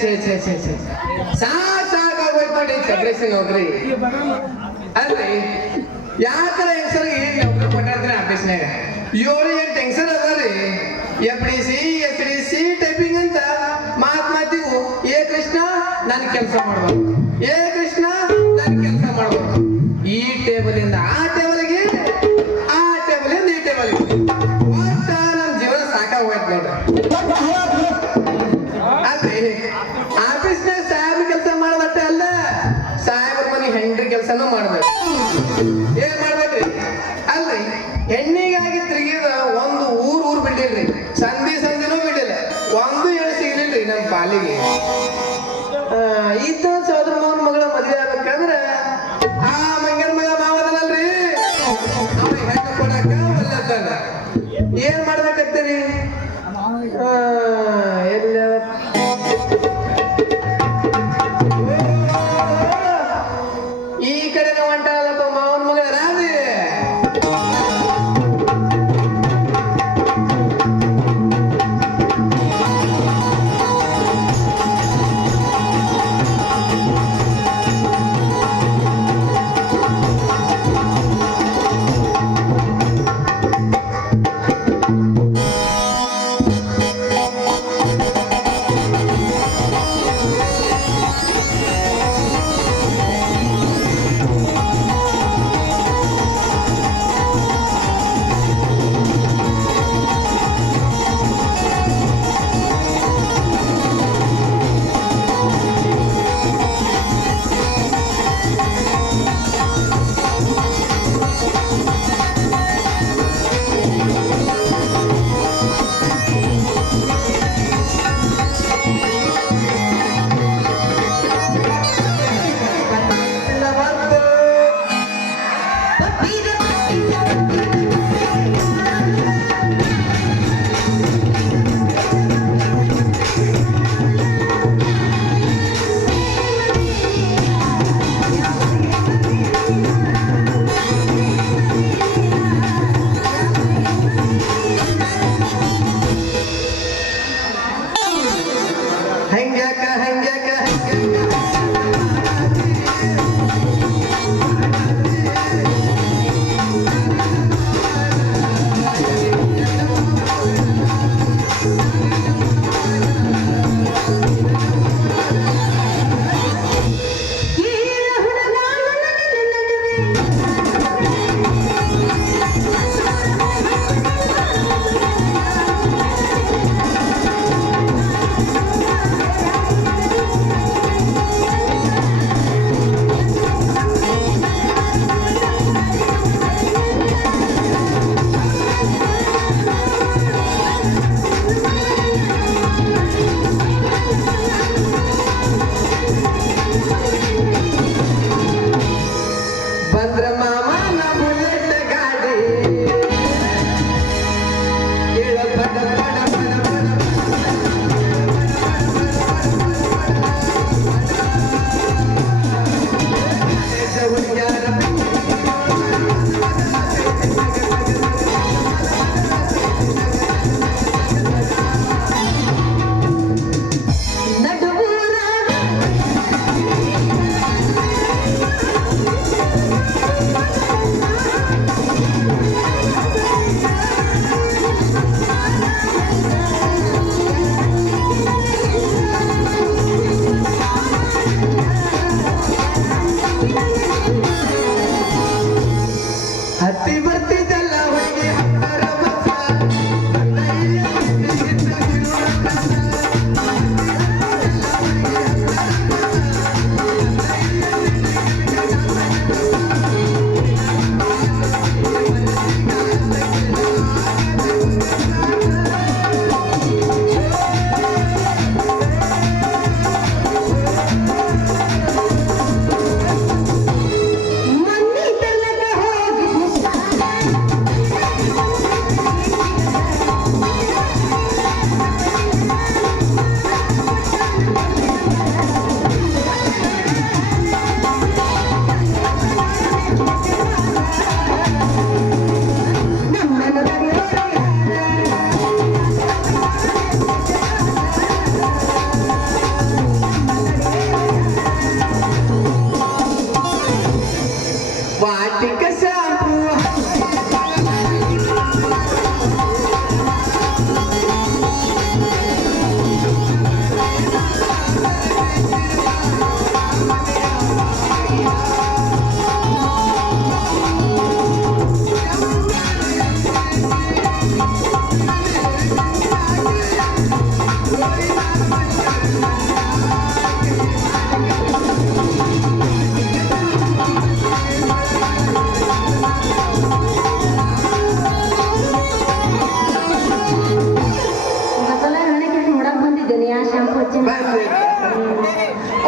ಛೇ ಛೇ ಛೇ ಛೇ ಸಾಕಾಗೋಯ್ತು ನೋಡಿ ಚಕ್ರೇಶ್ ನೌಕರಿ ಅಲ್ರಿ ಯಾಕಂದ್ರೆ ಹೆಂಗಸರಿಗೆ ಏನ್ ನೌಕರಿ ಕೊಟ್ಟಾರ್ತಾರೆ ಆಫೀಸ್ನಾಗ 7-8 ಹೆಂಗಸರ್ ಅದಾರಿ FDC ಟೈಪಿಂಗ್ ಅಂತ ಮಾತಿಗೂ ಏ ಕೃಷ್ಣ ನನ್ ಕೆಲಸ ಮಾಡ್ಬೇಕು ಏ ಕೃಷ್ಣ ನನ್ ಕೆಲಸ ಮಾಡ್ಬೇಕು ಈ ಟೇಬಲ್ ಇಂದ ಆ ಟೇಬಲ್ಗೆ ಆ ಟೇಬಲ್ ಇಂದ ಈ ಟೇಬಲ್ಗೆ ಒಟ್ಟ ನಮ್ ಜೀವನ ಸಾಕಾಗೋಯ್ತು ನೋಡ್ರಿ ಅಲ್ರಿ ಆಫೀಸ್ನಾಗ ಸಾಹೇಬ್ರ ಕೆಲಸ ಮಾಡೋದಟ್ಟೆ ಅಲ್ಲ ಸಾಹೇಬ್ರ ಮನೆ ಹೆಂಡ್ರಿ ಕೆಲಸನೂ ಮಾಡ್ಬೇಕು ಏನ್ ಮಾಡ್ಬೇಕ್ರಿ ಅಲ್ರಿ ಹೆಣ್ಣಿಗಾಗಿ ತಿರುಗಿದ ಒಂದು ಊರ್ ಬಿಟ್ಟಿಲ್ರಿ ಸಂಧಿನೂ ಬಿಟ್ಟಿಲ್ಲ ಒಂದು ಹೇಳಿ ಸಿಗ್ಲಿಲ್ರಿ ನಮ್ ಪಾಲಿಗೆ ಈತ ಸೋದರ ಮಾವನ ಮಗಳ ಮದ್ವೆ ಆಗ್ಬೇಕಂದ್ರ ಆ ಮಂಗನ ಮಗ ಮಾವದನಲ್ರಿ ಅವ ಹೆಣ್ಣು ಕೊಡಾಕ ಒಲ್ಲತ್ತಾನ ಏನ್ ಮಾಡ್ಬೇಕತ್ತೀರಿ ಎಲ್ಲ ಈ ಕಡೆ ಹೊಂಟಾಲಪ್ಪ ಮಾವನ ಮಗ ರಾಜಿ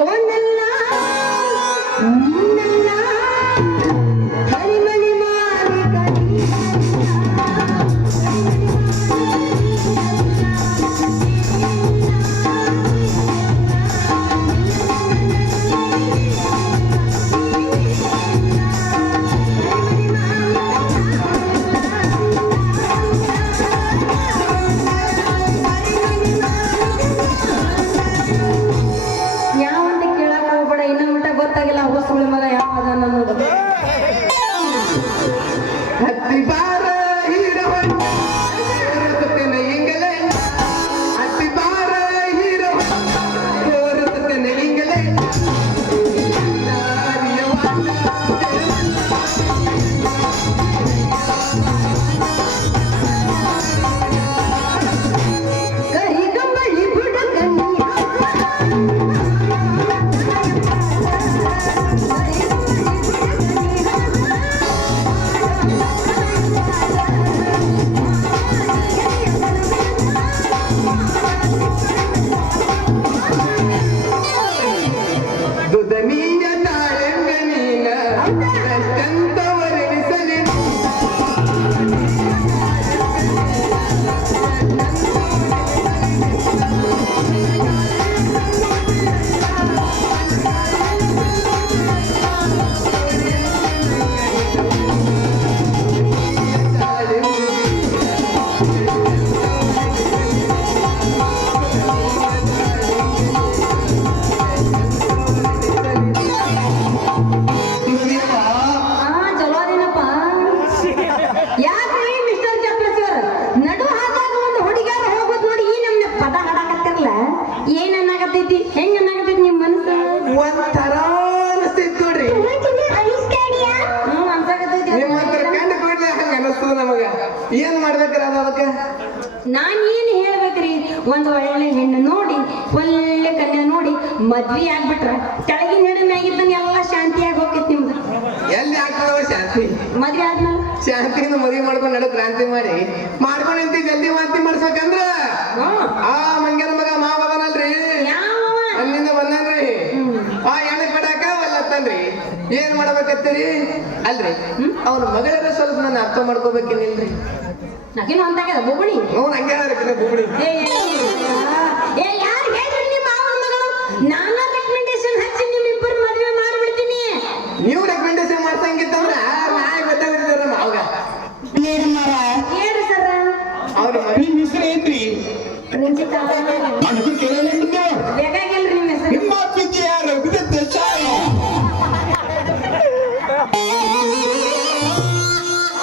ಒಂದಲ್ಲ ಮುಂದಲ್ಲ ಮಳಿ ಮಳಿ ಮಾಡಿ ಯಾವಂತ ಕೇಳಕ್ ಹೋಗ್ಬೇಡ ಇನ್ನ ಮಟ್ಟ ಗೊತ್ತಾಗಿಲ್ಲ ಹೊಸಗಳ ಮಗ ಯಾವ ಅದ ಅನ್ನೋದು ಹತ್ತಿ ಬಾರ ಹೀರವನು ತೋರಿಸುತ್ತೇನೆ ಹಿಂಗಲೇ ಹತ್ತಿ ಬಾರ ಹೀರವನು ತೋರಿಸುತ್ತೇನೆ ಹಿಂಗಲೇ ಕರಿ ಕಂಬಳಿ ಬುಡ ದುದನೀಯ ತಾಳೆಂಗ ನೀನ ಎಷ್ಟಂತವರೆನಿಸಲಿ ಚಲೋ ಅದೇನಪ್ಪ ಯಾಕ್ರಿ ಮಿಸ್ಟರ್ ಚಪ್ರಸರ್ ನಡು ಹಾದಾಗ ಒಂದು ಹುಡುಗಿಯಾರ ಹೋಗೋದು ನೋಡಿ ಈ ನಮ್ನೆ ಪದ ಹಾಡಾಕತ್ತಿರಲ್ಲ ಏನ್ ಅನ್ನಾಗತೈತಿ ಹೆಂಗ್ ಅನ್ನಾಗತೈತಿ ನಿಮ್ ಮನಸ್ಸು ಒಂಥರ ಅನಿಸ್ತೈತ್ ನೋಡ್ರಿ ಅನ್ಸಾಕತೈತಿ ನಿಮ್ಮ ಹತ್ರ ಕಂಡು ಕೂಡ್ಲೆ ಹಂಗ ಅನಿಸ್ತದ ನಮಗ ಏನ್ ಮಾಡ್ಬೇಕ್ರ ಅದ ಅದಕ್ಕ ನಾನ್ ಏನ್ ಹೇಳ್ಬೇಕ್ರಿ ಒಂದ್ ಒಳ್ಳೆ ಹೆಣ್ಣು ನೋಡಿ ಒಳ್ಳೆ ಕನ್ಯಾ ನೋಡಿ ಮದ್ವಿ ಆಗ್ಬಿಟ್ರ ಕೆಳಗಿನ ಹೆಣ್ಣು ಮ್ಯಾಗಿದ್ದಾನ ಎಲ್ಲ ಶಾಂತಿಯಾಗಿ ಹೋಗ್ತೈತಿ ನಿಮ್ದು ಎಲ್ಲಿ ಆಗ್ತದವ ಶಾಂತಿ ಮದ್ವೆ ಆದ್ಮೇಲೆ ಶಾಂತಿಯಿಂದ ಮದುವೆ ಮಾಡ್ಕೊಂಡು ನಡು ಕ್ರಾಂತಿ ಮಾಡ್ಕೊಂಡು ಇಂತಿ ಜಲ್ದಿ ಮಾತಿ ಮಾಡ್ಸ್ಬೇಕಂದ್ರ ಆ ಮಂಗ್ಯನ ಮಗ ಮಾವ ಅದನಲ್ರಿ ಯಾವ ಅಲ್ಲಿಂದ ಬಂದನ್ರಿ ಆ ಹೆಣ್ಣು ಕಡಾಕ ಒಲ್ಲತ್ತನ್ರಿ ಏನ್ ಮಾಡ್ಬೇಕತ್ತೀರಿ ಅಲ್ರಿ ಅವ್ರ ಮಗಳರ ಸ್ವಲ್ಪ ನಾನು ಅರ್ಥ ಮಾಡ್ಕೋಬೇಕೇನಿಲ್ರಿ ನಾಗೇನು ಅಂತಾಗ್ಯದ ಬೋಬಣಿ ಅವ್ನು ಹಂಗೆ ಹೇಳ್ರಿ ಬುಗುಡಿ ಯಾರು ಹೇಳ್ರಿ ನಿಮ್ಮ ಮಾವನ ಮಗಳು ನಾನಾ ರೆಕಮೆಂಡೇಶನ್ ಹಚ್ಚಿ ನಿಮ್ಮಿಬ್ಬರು ಮದುವೆ ಮಾಡ್ಬಿಡ್ತೀನಿ ನೀವು ರೆಕಮೆಂಡೇಶನ್ ಮಾಡ್ಸಂಗಿತ್ತಂದ್ರ ನಾಯಿ ಗೊತ್ತಾಗಿರ್ತಾರ ಮಾವಾಗ ಹೇಳ್ರಿ ಸರ್ ಅವ್ರ ನಿಮ್ ಹೆಸರು ಏನ್ರಿ ರಂಜಿತಾ ನನಗೂ ಕೇಳಲಿಲ್ಲ ಬೇಕಾಗಿಲ್ರಿ ನಿಮ್ಮ ಹೆಸರು ನಿಮ್ಮ ಅಪ್ಪಿಗೆ ಯಾರು ದೇಸಾಯಿ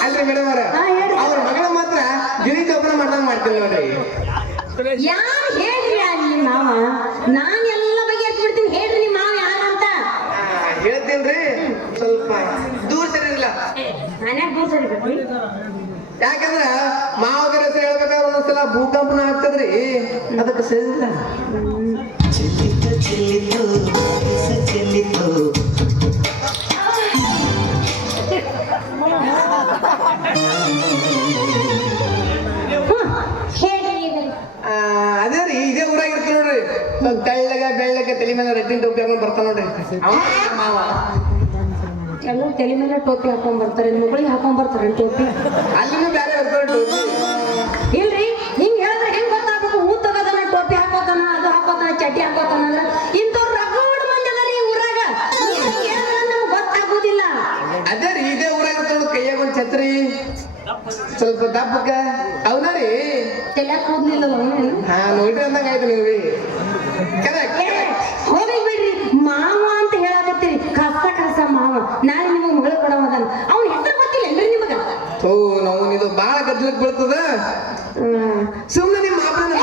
ಅಲ್ರಿ ಮೇಡಮ್ ಅವ್ರ ಹಾ, ಹೇಳ್ರಿ. ಅವ್ರ ಮಗಳ ಮಾತ್ರ ಗಿರಿ ಜೋಪಾನ ಮಾಡ್ದಂಗ ಮಾಡ್ತೀನಿ ನೋಡ್ರಿ ಯಾರು ಹೇಳ್ರಿ ಅಲ್ಲಿ ಮಾವ ನಾನ್ ಎಲ್ಲ ಬಗೆಹರಿಸ್ಬಿಡ್ತೀನಿ ಹೇಳ್ರಿ ನಿಮ್ಮ ಮಾವ ಯಾರಂತ ಹೇಳ್ತೀನ್ರಿ ಸ್ವಲ್ಪ ದೂರ ಸರಿಯಿಲ್ಲ ಮನ್ಯಾಗ ದೂರ ಸರಿಬೇಕ್ರಿ ಯಾಕಂದ್ರ ಮಾವಗರ ಹೆಸರು ಹೇಳ್ಬೇಕಾದ್ರೆ ಒಂದೊಂದ್ಸಲ ಭೂಕಂಪನ ಆಗ್ತದ್ರಿ ಅದಕ್ಕೆ ಸರಿಯಿಲ್ಲ ಚೆಲ್ಲಿತು ಚೆಲ್ಲಿತು ಚೆಲ್ಲಿತು ಹೇಳ್ರಿ ಹೇಳ್ರಿ. ಅದೇ ರೀ ಇದೇ ಊರಾಗಿರ್ತ ನೋಡ್ರಿ ಸ್ವಲ್ಪ ತೆಳ್ಳಗ ಬೆಳ್ಳಗ ತಲೆ ಮೇಲೆ ರಟ್ಟಿನ ಟೋಪಿ ಹಾಕೊಂಡ್ ಬರ್ತಾನ ನೋಡ್ರಿ ಅವ ಮಾವ ಎಲ್ಲರೂ ತಲೆ ಮೇಲೆ ಟೋಪಿ ಹಾಕೊಂಡ್ ಬರ್ತಾರೆ ಮಗಳಿಗೆ ಹಾಕೊಂಡ್ ಬರ್ತಾರೆ ಟೋಪಿ ಅಲ್ಲಿನೂ ಬೇರೆ ಇರ್ತಾರೆ ಟೋಪಿ ಇಲ್ರಿ ಹಿಂಗ್ ಹೇಳಿದ್ರೆ ಹೆಂಗ್ ಗೊತ್ತಾಗ್ಬೇಕು ಹೂ ತಗೋತಾನ ಟೋಪಿ ಹಾಕೋತಾನ ಅದು ಹಾಕೋತಾನ ಚಡ್ಡಿ ಹಾಕೋತಾನ ಅಂದ್ರೆ ಇಂಥವ್ರು ರಗಡ್ ಮಂದಿ ಅದಾರಿ ಈ ಊರಾಗ ನೀವ್ ಹಿಂಗ್ ಹೇಳಿದ್ರೆ ನಮ್ಗ್ ಗೊತ್ತಾಗೋದಿಲ್ಲ ಅದೇ ರೀ ಇದೇ ಊರಾಗಿರ್ತ ನೋಡ್ ಕೈಯಾಗ ಒಂದ್ ಛತ್ರಿ ಸ್ವಲ್ಪ ದಪ್ಪಕ್ಕ ಅವನ ರೀ ತಲ್ಯಾಗ ಕೂದ್ಲಿಲ್ಲ ಹಾ ನೋಡ್ರಿ ಅಂದಂಗ ಆಯ್ತು ನೀವು ಕರೆಕ್ಟ್ ಹೋಗಿ ಬಿಡ್ರಿ ಮಾವ ಅಂತ ಹೇಳಕತ್ತೀರಿ ಕಸ ಮಾವ ನಾಳೆ ನಿಮಗ್ ಮಗಳು ಕೊಡವದನ್ ಅವ್ನ ಹೆಸರು ಗೊತ್ತಿಲ್ಲ ಏನ್ರಿ ನಿಮಗ ಓ ನಾವು ಇದು ಬಾಳ ಗದ್ದಲಕ್ ಬೀಳ್ತದ ಸುಮ್ಮನೆ ನಿಮ್ಮ ಮಾಪನ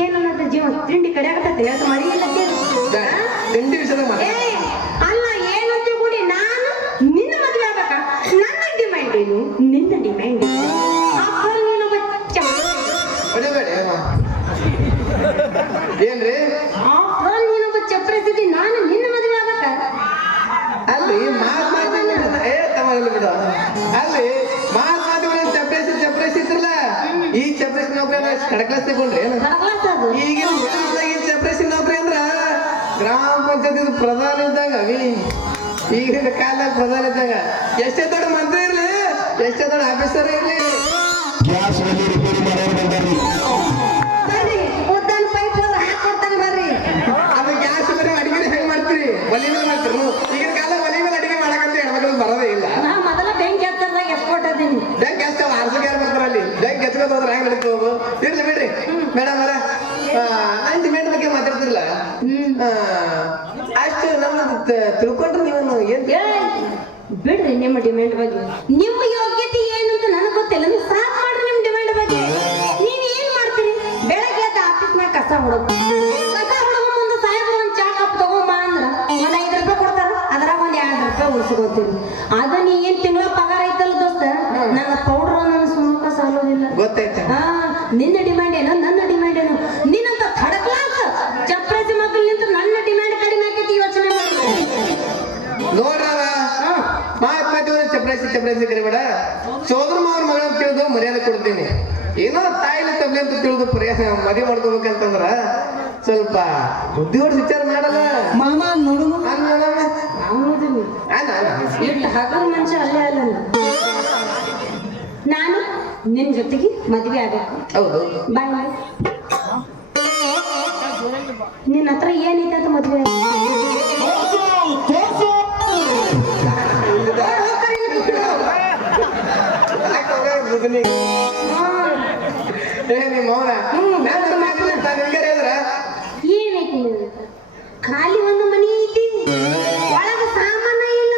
ಏನನ್ನತ್ತ ಜೀವ ತಿಂಡಿ ಕಡೆ ಆಗತ್ತೆ ಹೇಳ್ತ ಮರಿ ಇಲ್ಲ ತಿಂಡಿ ವಿಷಯದಾಗ ಮಾತಾಡ ಏ ಅಲ್ಲ ಏನಂತ ಕೂಡಿ ನಾನು ನಿನ್ನ ಮದುವೆ ಆಗ್ಬೇಕಾ ನನ್ನ ಡಿಮ್ಯಾಂಡ್ ಏನು ನಿನ್ನ ಡಿಮ್ಯಾಂಡ್ ನೀನು ಹೊಡಿಬೇಡಿ ಏನ್ರಿ ನೀನೊಬ್ಬ ಚಪ್ರಸಿದ್ದಿ ನಾನು ನಿನ್ನ ಮದುವೆ ಆಗ್ಬೇಕಾ ಅಲ್ಲಿ ಮಾತು ಮಾತು ಬಿಡು ಅಲ್ಲಿ ಮಾತು ಮಾತು ಚಪ್ರೇಸಿ ಚಪ್ರೇಸಿ ಇತ್ರಲ್ಲ ಈ ಚಪ್ರೇಸಿ ನೌಕರಿ ಕಡಕ್ಲಾಸ್ ತಗೊಂಡ್ರಿ ಕಡಕ್ಲಾಸ್ ಅದು ಈಗಿನ ಚಪ್ರೇಸಿ ನೌಕರಿ ಅಂದ್ರ ಗ್ರಾಮ ಪಂಚಾಯತ್ ಪ್ರಧಾನ ಇದ್ದಾಗ ಈಗಿನ ಕಾಲದಾಗ ಪ್ರಧಾನ ಇದ್ದಾಗ ಎಷ್ಟೇ ದೊಡ್ಡ ಮಂತ್ರಿ ಇರ್ಲಿ ಎಷ್ಟೇ ದೊಡ್ಡ ಆಫೀಸರ್ ಇರ್ಲಿ ಗ್ಯಾಸ್ ಒಲೆ ರಿಪೇರಿ ಮಾಡೋರು ಬಂದಾರಿ ಬರ್ರಿ ಉದ್ದಾನ ಪೈಪ್ ಹಾಕೊಡ್ತಾನೆ ಬರ್ರಿ ಅದು ಗ್ಯಾಸ್ ಬರೀ ಅಡಿಗೆ ಹೆಂಗ್ ಮಾಡ್ತೀರಿ ಒಲಿ ಮೇಲೆ ಮಾಡ್ತೀರಿ ಈಗಿನ ಕಾಲ ಒಲಿ ಮೇಲೆ ಅಡಿಗೆ ಮಾಡಕಂತ ಹೆಣ್ಮಕ್ಳು ಬರೋದೇ ಇಲ್ಲ ನಾ ಮೊದಲ ಬೆಂಕಿ ಹತ್ತದಾಗ ಎಸ್ಕೊಟ್ ಅದೀನಿ ಬ್ಯಾಂಕ್ ಎಷ್ಟು ಆರ್ಸಕ್ಕೆ ಯಾರು ಬರ್ತಾರ ಅಲ್ಲಿ ಬ್ಯಾಂಕ್ ಎತ್ಕೊಂಡು ಹೋದ್ರೆ ಹೆಂಗ್ ನಡೀತು ಇರ್ಲಿ ಬಿಡ್ರಿ ಮೇಡಮ್ ಅವರ ನಾನು ಡಿಮ್ಯಾಂಡ್ ಬಗ್ಗೆ ಮಾತಾಡ್ತಿರಲ್ಲ ಅಷ್ಟು ನಮ್ಮ ತಿಳ್ಕೊಂಡ್ರೆ ನೀವು ಏನ್ ಬಿಡ್ರಿ ನಿಮ್ಮ ಡಿಮ್ಯಾಂಡ್ ಬಗ್ಗೆ ನಿಮ್ಮ ಯೋಗ್ಯತೆ ಏನು ಅಂತ ನನಗೆ ಗೊತ್ತಿಲ್ಲ ನೀವು ಸಾಕು ಮಾಡ್ರಿ ನಿಮ್ಮ ಡಿಮ್ಯಾಂಡ್ ಬಗ್ಗೆ ನೀವ್ ಏನ್ ಮಾಡ್ತೀರಿ ಬೆಳಗ್ಗೆ ಎದ್ದು ಆಫೀಸ್ನಾಗ ಕಸ ಹೊಡೋದು ಮುಂದೆ ಸಾಹೇಬ್ರು ಒಂದು ಚಾ ಕಪ್ ತಗೊಂಬ ಅಂದ್ರ ಒಂದ್ 5 ರೂಪಾಯಿ ಕೊಡ್ತಾರ ಅದ್ರಾಗ ಒಂದ್ 2 ರೂಪಾಯಿ ಉಳಿಸ್ಕೊತೀರಿ ಅದ ನೀ ಏನ್ ತಿಂಗಳ ಪಗಾರ ಐತಲ್ಲ ದೋಸ್ತ ನನ್ನ ಪೌಡರ್ ನನ್ನ ಸುಮ್ಮಕ ಸಾಲೋದಿಲ್ಲ ಗೊತ್ತೈತೆ ನಿನ್ನ ಡಿಮ್ಯಾಂಡ್ ಏನೋ ನನ್ನ ಡಿಮ್ಯಾಂಡ್ ಏನೋ ನಿನ್ನಂತ ಥರ್ಡ್ ಕ್ಲಾಸ್ ಚಪ್ರಾಸಿ ಮಕ್ಕಳು ನಿಂತು ನನ್ನ ಡಿಮ್ಯಾಂಡ್ ಕಡಿಮೆ ಆಕೈತಿ ಯೋಚನೆ ಮಾಡಿ ನೋಡ್ರವ ಮಾತ್ಮಾತಿ ಚಪ್ರಾಸಿ ಕರಿಬೇಡ ಸೋದರ ಮಾವನ ಮಗಳ ಅಂತ ತಿಳಿದು ಮರ್ಯಾದೆ ಕೊಡ್ತೀನಿ ಏನೋ ತಾಯಿನ ತಬ್ಲಿ ಅಂತ ತಿಳಿದು ಮದುವೆ ಮಾಡ್ಕೋಬೇಕಂತಂದ್ರ ಸ್ವಲ್ಪ ಬುದ್ಧಿ ಹೊಡ್ಸಿ ವಿಚಾರ ಮಾಡಲ್ಲ ಮಾಮ ನೋಡು ಎಷ್ಟು ಹಗಲು ಮನುಷ್ಯ ಅಲ್ಲೇ ಅಲ್ಲ ನಾನು ನಿನ್ ಜೊತೆಗೆ ಮದ್ವೆ ಆಗಬೇಕು ಹೌದು ಬಾಯ್ ನಿನ್ನ ಹತ್ರ ಏನೈತೆ ಅಂತ ಮದ್ವೆ ನಿಮ್ಮ ಮೌನ ಹೇಳಿದ್ರ ಏನೈತಿ ಖಾಲಿ ಒಂದು ಮನಿ ಐತಿ ಒಳಗ ಸಾಮಾನ ಇಲ್ಲ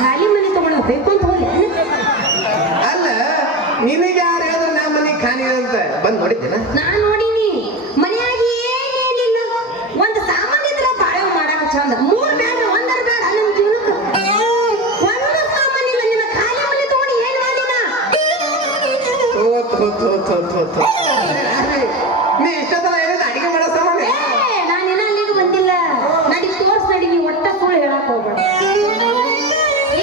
ಖಾಲಿ ಮನಿ ತಗೊಂಡ ಬೇಕು ಅಂತ ಹೋಗಿ ಅಲ್ಲ ನಿನಗೆ ಯಾರು ಹೇಳಿದ್ರೆ ನಾ ಮನೆ ಖಾಲಿ ಅಂತ ಬಂದ್ ನೋಡಿದ್ದೇನ ನಾನ್ ನೋಡಿನಿ ಮನೆಯಾಗ ಏನೇನಿಲ್ಲ ಒಂದು ಸಾಮಾನ್ ಇದ್ರ ಬಾಳೆ ಮಾಡಾಕ ಚಂದ 3 ಬ್ಯಾಡ 1 ಬ್ಯಾಡ ನಿಮ್ ಜೀವನಕ್ಕೆ ಒಂದು ಸಾಮಾನ್ ಇಲ್ಲ ನಿನ್ನ ಖಾಲಿ ಮನೆ ತಗೊಂಡು ಏನ್ ಮಾಡಿನ ನೀ ಇಷ್ಟೊತ್ತನ ಹೇಳಿದ ಅಡಿಗೆ ಮಾಡೋ ಸಾಮಾನ್ಯ ನಾನಿನ್ನ ಅಲ್ಲಿಗೆ ಬಂದಿಲ್ಲ ನನಗೆ ತೋರ್ಸ್ ನಡಿ ನೀವು ಒಟ್ಟ ಸುಳ್ಳು ಹೇಳಕ್ ಹೋಗ್ಬೇಡ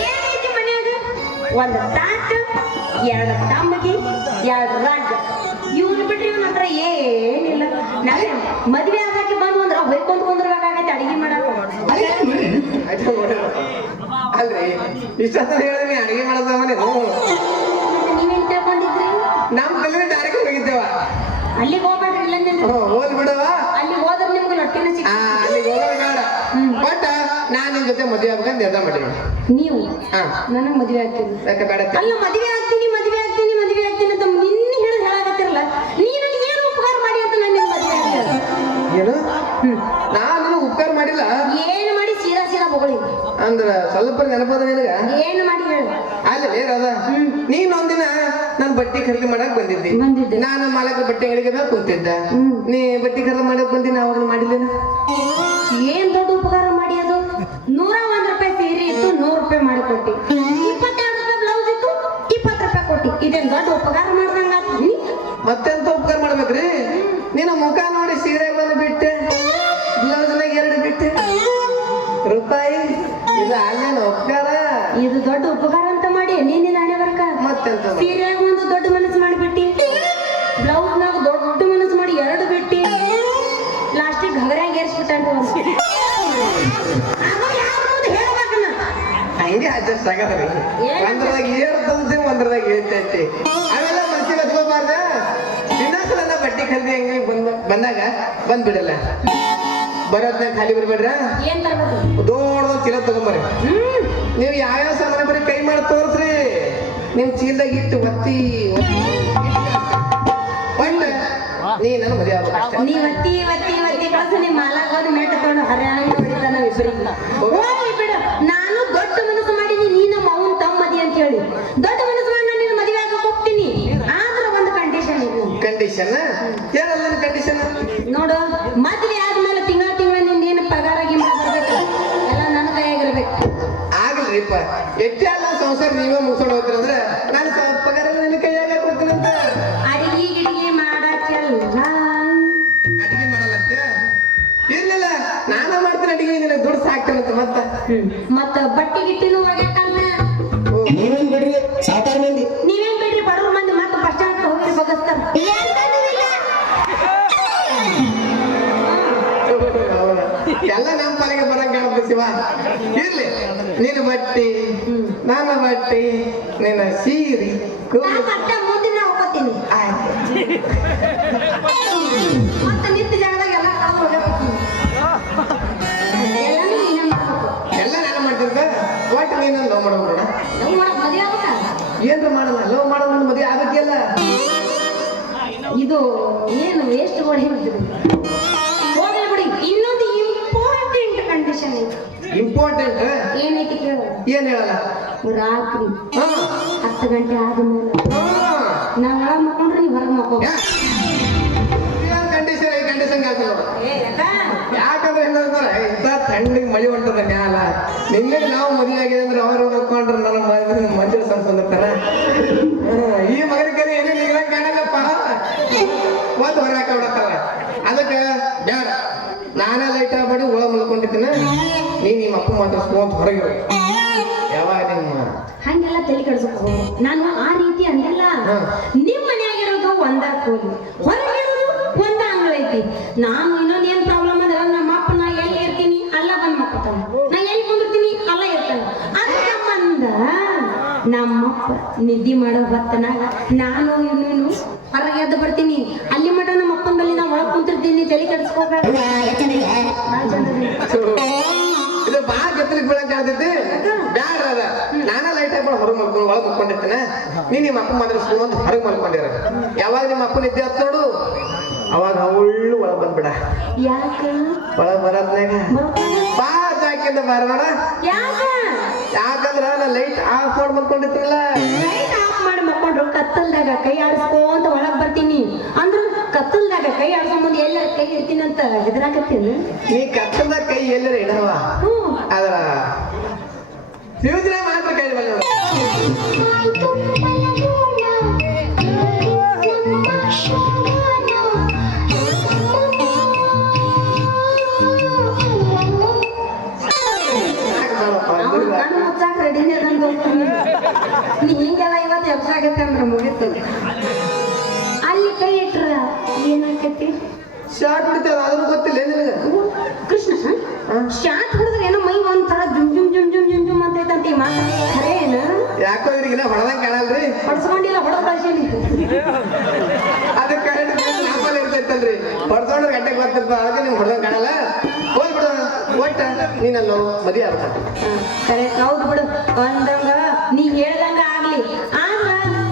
ಏನೈತಿ ಮನ್ಯಾಗ ಒಂದು ತಾಟ 2 ತಮ್ಮಗಿ 2 ರಾಗ ಇವ್ನು ಬಿಟ್ರಿ ಇವನ ಹತ್ರ ಏನಿಲ್ಲ ನಾವೇ ಮದ್ವೆ ಆಗಾಕೆ ಬಂದು ಅಂದ್ರ ಹೊಯ್ಕೊಂತ ಕುಂದ್ರಬೇಕಾಗತ್ತೆ ಅಡಿಗೆ ಮಾಡಕ್ ಅಲ್ರಿ ಇಷ್ಟೊತ್ತನ ಹೇಳಿದ್ರೆ ನೀ ಅಡಿಗೆ ಮಾಡೋ ಸಾಮಾನ್ಯ ನೀವೇನ್ ತಿಳ್ಕೊಂಡಿದ್ರಿ ನಮ್ ಕಲ್ಲಿನ ಡೈರೆಕ್ಟ್ ಹೋಗಿದ್ದೇವ ಅಲ್ಲಿಗೆ ಹೋಗ್ಬೇಡ್ರಿ ಇಲ್ಲ ಹೋದ್ ಬಿಡವ ಅಲ್ಲಿ ಹೋದ್ರೆ ನಿಮ್ಗೆ ಲೊಟ್ಟಿನ ಸಿಕ್ಕ ಅಲ್ಲಿಗೆ ಹೋಗೋದು ಬೇಡ ಬಟ್ ನಾನ್ ನಿನ್ ಜೊತೆ ಮದುವೆ ಆಗ್ಬೇಕಂತ ನಿರ್ಧಾರ ಮಾಡಿರೋಣ ನೀವು ಹಾ ನನಗ್ ಮದ್ವೆ ಆಗ್ತೀನಿ ಯಾಕೆ ಬೇಡ ಅಲ್ಲ ಮದ್ವೆ ಆಗ್ತೀನಿ ಅಂತ ನಿನ್ನ ಹೇಳಿ ಹೇಳಾಕತ್ತಿರಲ್ಲ ನೀನು ಏನು ಉಪಕಾರ ಮಾಡಿ ಅಂತ ನಾನು ನಿನ್ನ ಮದ್ವೆ ಆಗ್ತೀನಿ ಏನು ನಾನ್ ನಿನಗೆ ಉಪಕಾರ ಮಾಡಿಲ್ಲ ಏನು ಮಾಡಿ ಸೀದಾ ಬೊಗಳಿ ಅಂದ್ರ ಸ್ವಲ್ಪ ನೆನಪದ ನಿನಗ ಏನು ಮಾಡಿ ಹೇಳು ಅಲ್ಲೇ ರಾಧ ನೀನ್ ಒಂದಿನ ನಾನು ಬಟ್ಟೆ ಖರೀದಿ ಮಾಡಕ್ ಬಂದಿದ್ದೆ ನಾನು ಮಾಲಕ ಬಟ್ಟೆ ಅಂಗಡಿಗೆ ಕುಂತಿದ್ದ ನೀ ಬಟ್ಟೆ ಖರೀದಿ ಮಾಡಕ್ ಬಂದಿನ ಅವಾಗ ಮಾಡಿದ್ದೇನ ಏನ್ ದೊಡ್ಡ ಉಪಕಾರ ಮಾಡಿ ಅದು 101 ರೂಪಾಯಿ ಸೀರೆ ಇತ್ತು 100 ರೂಪಾಯಿ ಮಾಡಿ ಕೊಟ್ಟಿ 22 ರೂಪಾಯಿ ಬ್ಲೌಸ್ ಇತ್ತು 20 ರೂಪಾಯಿ ಕೊಟ್ಟಿ ಇದೇನ್ ದೊಡ್ಡ ಉಪಕಾರ ಮಾಡ್ದಂಗ ಮತ್ತೆಂತ ಉಪಕಾರ ಮಾಡ್ಬೇಕ್ರಿ ನೀನು ಮುಖ ನೋಡಿ ಸೀರೆ ಬಂದು ಬಿಟ್ಟೆ ಬ್ಲೌಸ್ನಾಗ 2 ಬಿಟ್ಟೆ ರೂಪಾಯಿ ಇದು ಅಲ್ಲೇನು ಉಪಕಾರ ಇದು ದೊಡ್ಡ ಉಪಕಾರ ಅಂತ ಮಾಡಿ ನೀನಿನ ಹಣೆ ಬರ್ಕ ಮತ್ತೆಂತ ಸೀರೆಯಾಗ ಒಂದು ದೊಡ್ಡ ಮನಸ್ಸು ಮಾಡಿಬಿಟ್ಟಿ ಬ್ಲೌಸ್ನಾಗ ದೊಡ್ಡ ಮನಸ್ಸು ಮಾಡಿ 2 ಬಿಟ್ಟಿ ಲಾಸ್ಟಿಗೆ ಹಗರಾಗ ಏರ್ಸ್ಬಿಟ್ಟಂತ ಹೇಳ್ಬೇಕನ್ನ ಹಂಗೆ ಅಡ್ಜಸ್ಟ್ ಆಗದ್ರಿ ಒಂದ್ರದಾಗ ಏರ್ತಂತೆ ಒಂದ್ರದಾಗ ಏರ್ತೈತಿ ಅವೆಲ್ಲ ಮನ್ಸಿಗೆ ಹಚ್ಕೋಬಾರ್ದ ದಿನಾಸಲ ಬಟ್ಟೆ ಖರೀದಿ ಅಂಗಡಿ ಬಂದಾಗ ಬಂದ್ಬಿಡಲ್ಲ ಬರೋದ್ನಾಗ ಖಾಲಿ ಬರ್ಬೇಡ್ರ ಏನ್ ತರ್ಬೇಕು ದೊಡ್ಡ ಚೀಲ ತಗೊಂಬರ್ರಿ ನೀವು ಯಾವ್ಯಾವ ಸಾಮಾನ ಬರೀ ಕೈ ಮಾಡಿ ತೋರಿಸ್ರಿ ನಿಮ್ ಚೀಲದಾಗ ಇಟ್ಟು ಒತ್ತಿ ಒಳ್ಳೆ ನೀ ನನ್ನ ಮದುವೆ ಆಗ್ಬೇಕು ನೀ ಒತ್ತಿ ಕಳ್ಸ ನೀ ಮಾಲಾಗ ಹೋದ್ ಮೆಟ್ಟ ತಗೊಂಡು ಹರ್ಯಾಂಗ ಹೊಡಿತಾನ ಇಬ್ಬರಿಗೆ ಹೋಗ್ಲಿ ಬಿಡು ನಾನು ದೊಡ್ಡ ಮನಸ್ಸು ಮಾಡೀನಿ ನೀ ನಮ್ಮ ಅವನ್ ತಮ್ಮದಿ ಅಂತ ಹೇಳಿ ದೊಡ್ಡ ಮನಸ್ಸು ಮಾಡಿ ನಾನು ನಿನ್ನ ಮದುವೆ ಆಗಕ್ಕೆ ಹೋಗ್ತೀನಿ ಆದ್ರೆ ಒಂದು ಕಂಡೀಷನ್ ಇದೆ ಕಂಡೀಷನ್ ಹೇಳಲ್ಲ ಕಂಡೀಷನ್ ನೋಡು ಮದುವೆ ಆದ್ಮೇಲೆ ತಿಂಗಳ ನಿಂದ ಏನು ಪಗಾರ ಗಿಂಬ ಬರ್ಬೇಕು ಎಲ್ಲ ನನ್ನ ಕೈಯಾಗಿರ್ಬೇಕು ಆಗಲ್ರಿಪ್ಪ ಎಷ್ಟೇ ಅಲ್ಲ ಸಂಸಾರ ನೀವೇ ಮುಗಿಸೋಣ ಹೋಗ್ತೀರಂದ್ರೆ ನಾನು ಪಗಾರ ನನ್ನ ಕೈಯಾಗ ಕೊಡ್ತೀನಂತ ಅಡಿಗೆ ಮಾಡಕ್ಕೆಲ್ಲ ಅಡಿಗೆ ಮಾಡಲ್ಲಂತೆ ಇರ್ಲಿಲ್ಲ ನಾನ ಮಾಡ್ತೀನಿ ಅಡಿಗೆ ನಿನಗೆ ದುಡ್ಡು ಸಾಕ್ತೇನಂತ ಮತ್ತ ಬಟ್ಟೆ ಗಿಟ್ಟಿನೂ ಒಗ್ಯಾಕಲ್ಲ ನೀವೇನ್ ಬಿಡ್ರಿ ಸಾತಾರ ಮಂದಿ ನೀವೇನ್ ಬಿಡ್ರಿ ಬಡವ್ರ ಮಂದಿ ಮತ್ತೆ ಬಸ್ ಸ್ಟ್ಯಾಂಡ್ ಹೋಗಿರ್ಬೇಕು ಶಿವ ಇರ್ಲಿ ನಿನ್ನ ಬಟ್ಟಿ ನನ್ನ ಬಟ್ಟಿ ನಿನ್ನ ಸೀರಿ ನಾ ಬಟ್ಟೆ ಮುಂದಿನ ಹೋಗ್ತೀನಿ ಮತ್ತೆ ನಿಂತ ಜಾಗದಾಗ ಎಲ್ಲ ಕಳ್ದು ಹೋಗ್ಬಿಡ್ತೀನಿ. ಎಲ್ಲಾನು ನೀನೇ ಮಾಡ್ಬೇಕು. ಎಲ್ಲ ನಾನು ಮಾಡ್ತಿರ್ತ ಒಟ್ಟು ನೀನು ಲವ್ ಮಾಡೋಣ ಲವ್ ಮಾಡಕ್ ಮದುವೆ ಆಗ್ಬೇಕಲ್ಲ? ಏನ್ರ ಮಾಡೋಣ ಲವ್ ಮಾಡೋಣ ಮದುವೆ ಆಗಕ್ಕೆಲ್ಲ ಇದು ಏನು ವೇಸ್ಟ್ ಮಾಡಿ ಹೇಳ್ತೀರಿ ಹೋಗ್ಲಿ ಬಿಡಿ. ಇನ್ನೊಂದು ಇಂಪಾರ್ಟೆಂಟ್ ಕಂಡೀಷನ್ ಐತಿ. ಇಂಪಾರ್ಟೆಂಟ್ ಏನೈತಿ ಕೇಳ? ಏನ್ ಹೇಳಲ್ಲ ರಾತ್ರಿ ಹಾ 10 ಗಂಟೆ ಆದ್ಮೇಲೆ ನಾ ಒಳಗ್ ಮಕ್ಕೊಂಡ್ರೆ ನೀವು ಹೊರಗೆ ಮಕ್ಕೋ. ಕಂಡೀಷನ್ ಈ ಕಂಡೀಷನ್ ಯಾಕಂದ್ರೆ ಏನಂತಾರೆ ಇಂಥ ಥಂಡಿಗೆ ಮಳಿ ಹೊಂಟದ ಮ್ಯಾಲ ನಿನ್ನೆ ನಾವು ಮದುವೆ ಆಗಿದೆ ಅಂದ್ರೆ ಅವರು ನೋಡ್ಕೊಂಡ್ರೆ ನನ್ನ ಮಂಜು ಸಂತಾರ ಈ ಮಗನಿಗೆ ಏನೇ ನಿಗ್ರ ಕಾಣಲ್ಲಪ್ಪ ಒಂದು ಹೊರ ಹಾಕಬಿಡತ್ತಾರ ಅದಕ್ಕೆ ಬೇಡ ನಾನೇ ಲೈಟ್ ಆಗ್ಬೇಡಿ ಒಳ ಮಲ್ಕೊಂಡಿದ್ದೀನಿ ನೀನ್ ನಿಮ್ಮ ಅಪ್ಪ ಮಾತ್ರ ಸ್ಕೋತ್ ಹೊರಗೆ ಯಾವಾಗ ನಿಮ್ಮ ಹಂಗೆಲ್ಲ ತಲೆ ಕೆಡ್ಸಕ್ ಹೋಗು. ನಾನು ಆ ರೀತಿ ಅಂದಿಲ್ಲ. ನಿಮ್ ಮನ್ಯಾಗಿರೋದು ಒಂದ ಕೋಲಿ, ಹೊರಗಿರೋದು ಒಂದ ಅಂಗಳ ಐತಿ. ನಾನು ಇನ್ನೊಂದ್ ಏನ್ ಪ್ರಾಬ್ಲಮ್ ಅಂದ್ರೆ ನಮ್ಮ ಅಪ್ಪ ನಾ ಎಲ್ಲಿ ಇರ್ತೀನಿ ಅಲ್ಲ ಬಂದ್ ಮಕ್ಕೋತಾನ, ನಾ ಎಲ್ಲಿ ಕುಂದಿರ್ತೀನಿ ಅಲ್ಲ ಇರ್ತಾನ. ಅದ್ರ ಸಂಬಂಧ ನಮ್ಮಪ್ಪ ನಿದ್ದೆ ಮಾಡೋ ಹೊತ್ತನಾಗ ನಾನು ಇನ್ನೇನು ಹೊರಗೆ ಎದ್ದು ಬರ್ತೀನಿ. ಅಲ್ಲಿ ಮಟ ನಮ್ಮ ಅಪ್ಪನ ಬಲ್ಲಿ ನಾ ಒಳಗ್ ಕುಂತಿರ್ತೀನಿ. ತಲೆ ಕೆಡ್ಸ್ಕೋಬೇಡ. ಇದು ಬಾ ಗತ್ತಲಿಗೆ ಬೀಳಕ್ ಆಗ್ತೈತಿ ಬ್ಯಾಡ ಅದ ನಾನ ಲೈಟ್ ಹಾಕೊಂಡು ಹೊರಗೆ ಮಲ್ಕೊಂಡು ಒಳಗೆ ಮಲ್ಕೊಂಡಿರ್ತೀನಿ ನೀ ನಿಮ್ಮ ಅಪ್ಪ ಮಾತ್ರ ಸ್ಕೂಲ್ ಹೊರಗೆ ಮಲ್ಕೊಂಡಿರ ಯಾವಾಗ ನಿಮ್ಮ ಅಪ್ಪ ನಿದ್ದೆ ಹತ್ ನೋಡು ಅವಾಗ ಅವಳು ಒಳಗೆ ಬಂದ್ಬಿಡ ಯಾಕ ಒಳಗೆ ಬರೋದ್ನಾಗ ಬಾ ಜಾಕಿಂದ ಬರಬೇಡ ಯಾಕಂದ್ರ ನಾ ಲೈಟ್ ಆಫ್ ಮಾಡಿ ಮಲ್ಕೊಂಡಿರ್ತೀನಲ್ಲ ಲೈಟ್ ಆಫ್ ಮಾಡಿ ಮಕ್ಕೊಂಡ್ರು ಕತ್ತಲ್ದಾಗ ಕೈ ಆಡಿಸ್ಕೊಂತ ಒಳಗ್ ಬರ್ತೀನಿ. ಅಂದ್ರ ಕತ್ತಲ್ದಾಗ ಕೈ ಆಡ್ಸೋ ಮುಂದೆ ಎಲ್ಲರ ಕೈ ಇಡ್ತೀನಿ ಅಂತ ಹೆದರಾಕತ್ತೀನಿ. ನೀ ಕತ್ತಲ್ದಾಗ ಕೈ ಎಲ್ಲರ ಇಡವ ಅದ್ರ ಫ್ಯೂಚರ್ ಮಾತ್ರ ಕೈ ಬಂದ ಕಣ್ಣು ಮುಚ್ಚಾಕ ರೆಡಿನೇ ಅದಂಗ ನೀ ಹಿಂಗೆಲ್ಲ ಇವತ್ತು ಎಬ್ಸಾಗತ್ತೆ ಅಂದ್ರೆ ಮುಗಿತು. ಅಲ್ಲಿ ಕೈ ಇಟ್ರ ಏನಾಕತಿ? ಶಾರ್ಟ್ ಬಿಡ್ತೇವೆ ಅದನ್ನು ಗೊತ್ತಿಲ್ಲ ನಿನಗೆ ಕೃಷ್ಣ ಶಾಟ್ ಹೊಡೆದ್ರೆ ಏನೋ ಮೈ ಒಂಥರ ಜುಮ್ ಜುಮ್ ಜುಮ್ ಜುಮ್ ಜುಮ್ ಜುಮ್ ಅಂತ ಐತಂತ ಈ ಮಾತು ಖರೆ ಏನ? ಯಾಕೋ ಇವ್ರಿಗಿನ ಹೊಡೆದಂಗೆ ಕಾಣಲ್ರಿ ಹೊಡ್ಸ್ಕೊಂಡಿಲ್ಲ ಹೊಡೆದ ಕಳ್ಸೀನಿ. ಅದು ಕರೆಂಟ್ ನಾಪಲ್ಲಿ ಇರ್ತೈತಲ್ರಿ ಹೊಡ್ಕೊಂಡ್ರೆ ಗಂಟೆಗೆ ಬರ್ತಿರ್ತ ಅದಕ್ಕೆ ನಿಮ್ಗೆ ಹೊಡೆದಂಗೆ ಕಾಣಲ್ಲ ಹೋಗ್ಬಿಡು ಒಟ್ಟ ನೀನಲ್ಲೋ ಮದಿ ಆಗ್ಬೇಕು ಕರೆ ಹೌದು ಬಿಡು. ಅಂದಂಗ ನೀ ಹೇಳ್ದಂಗ ಆಗ್ಲಿ. ಆದ್ರ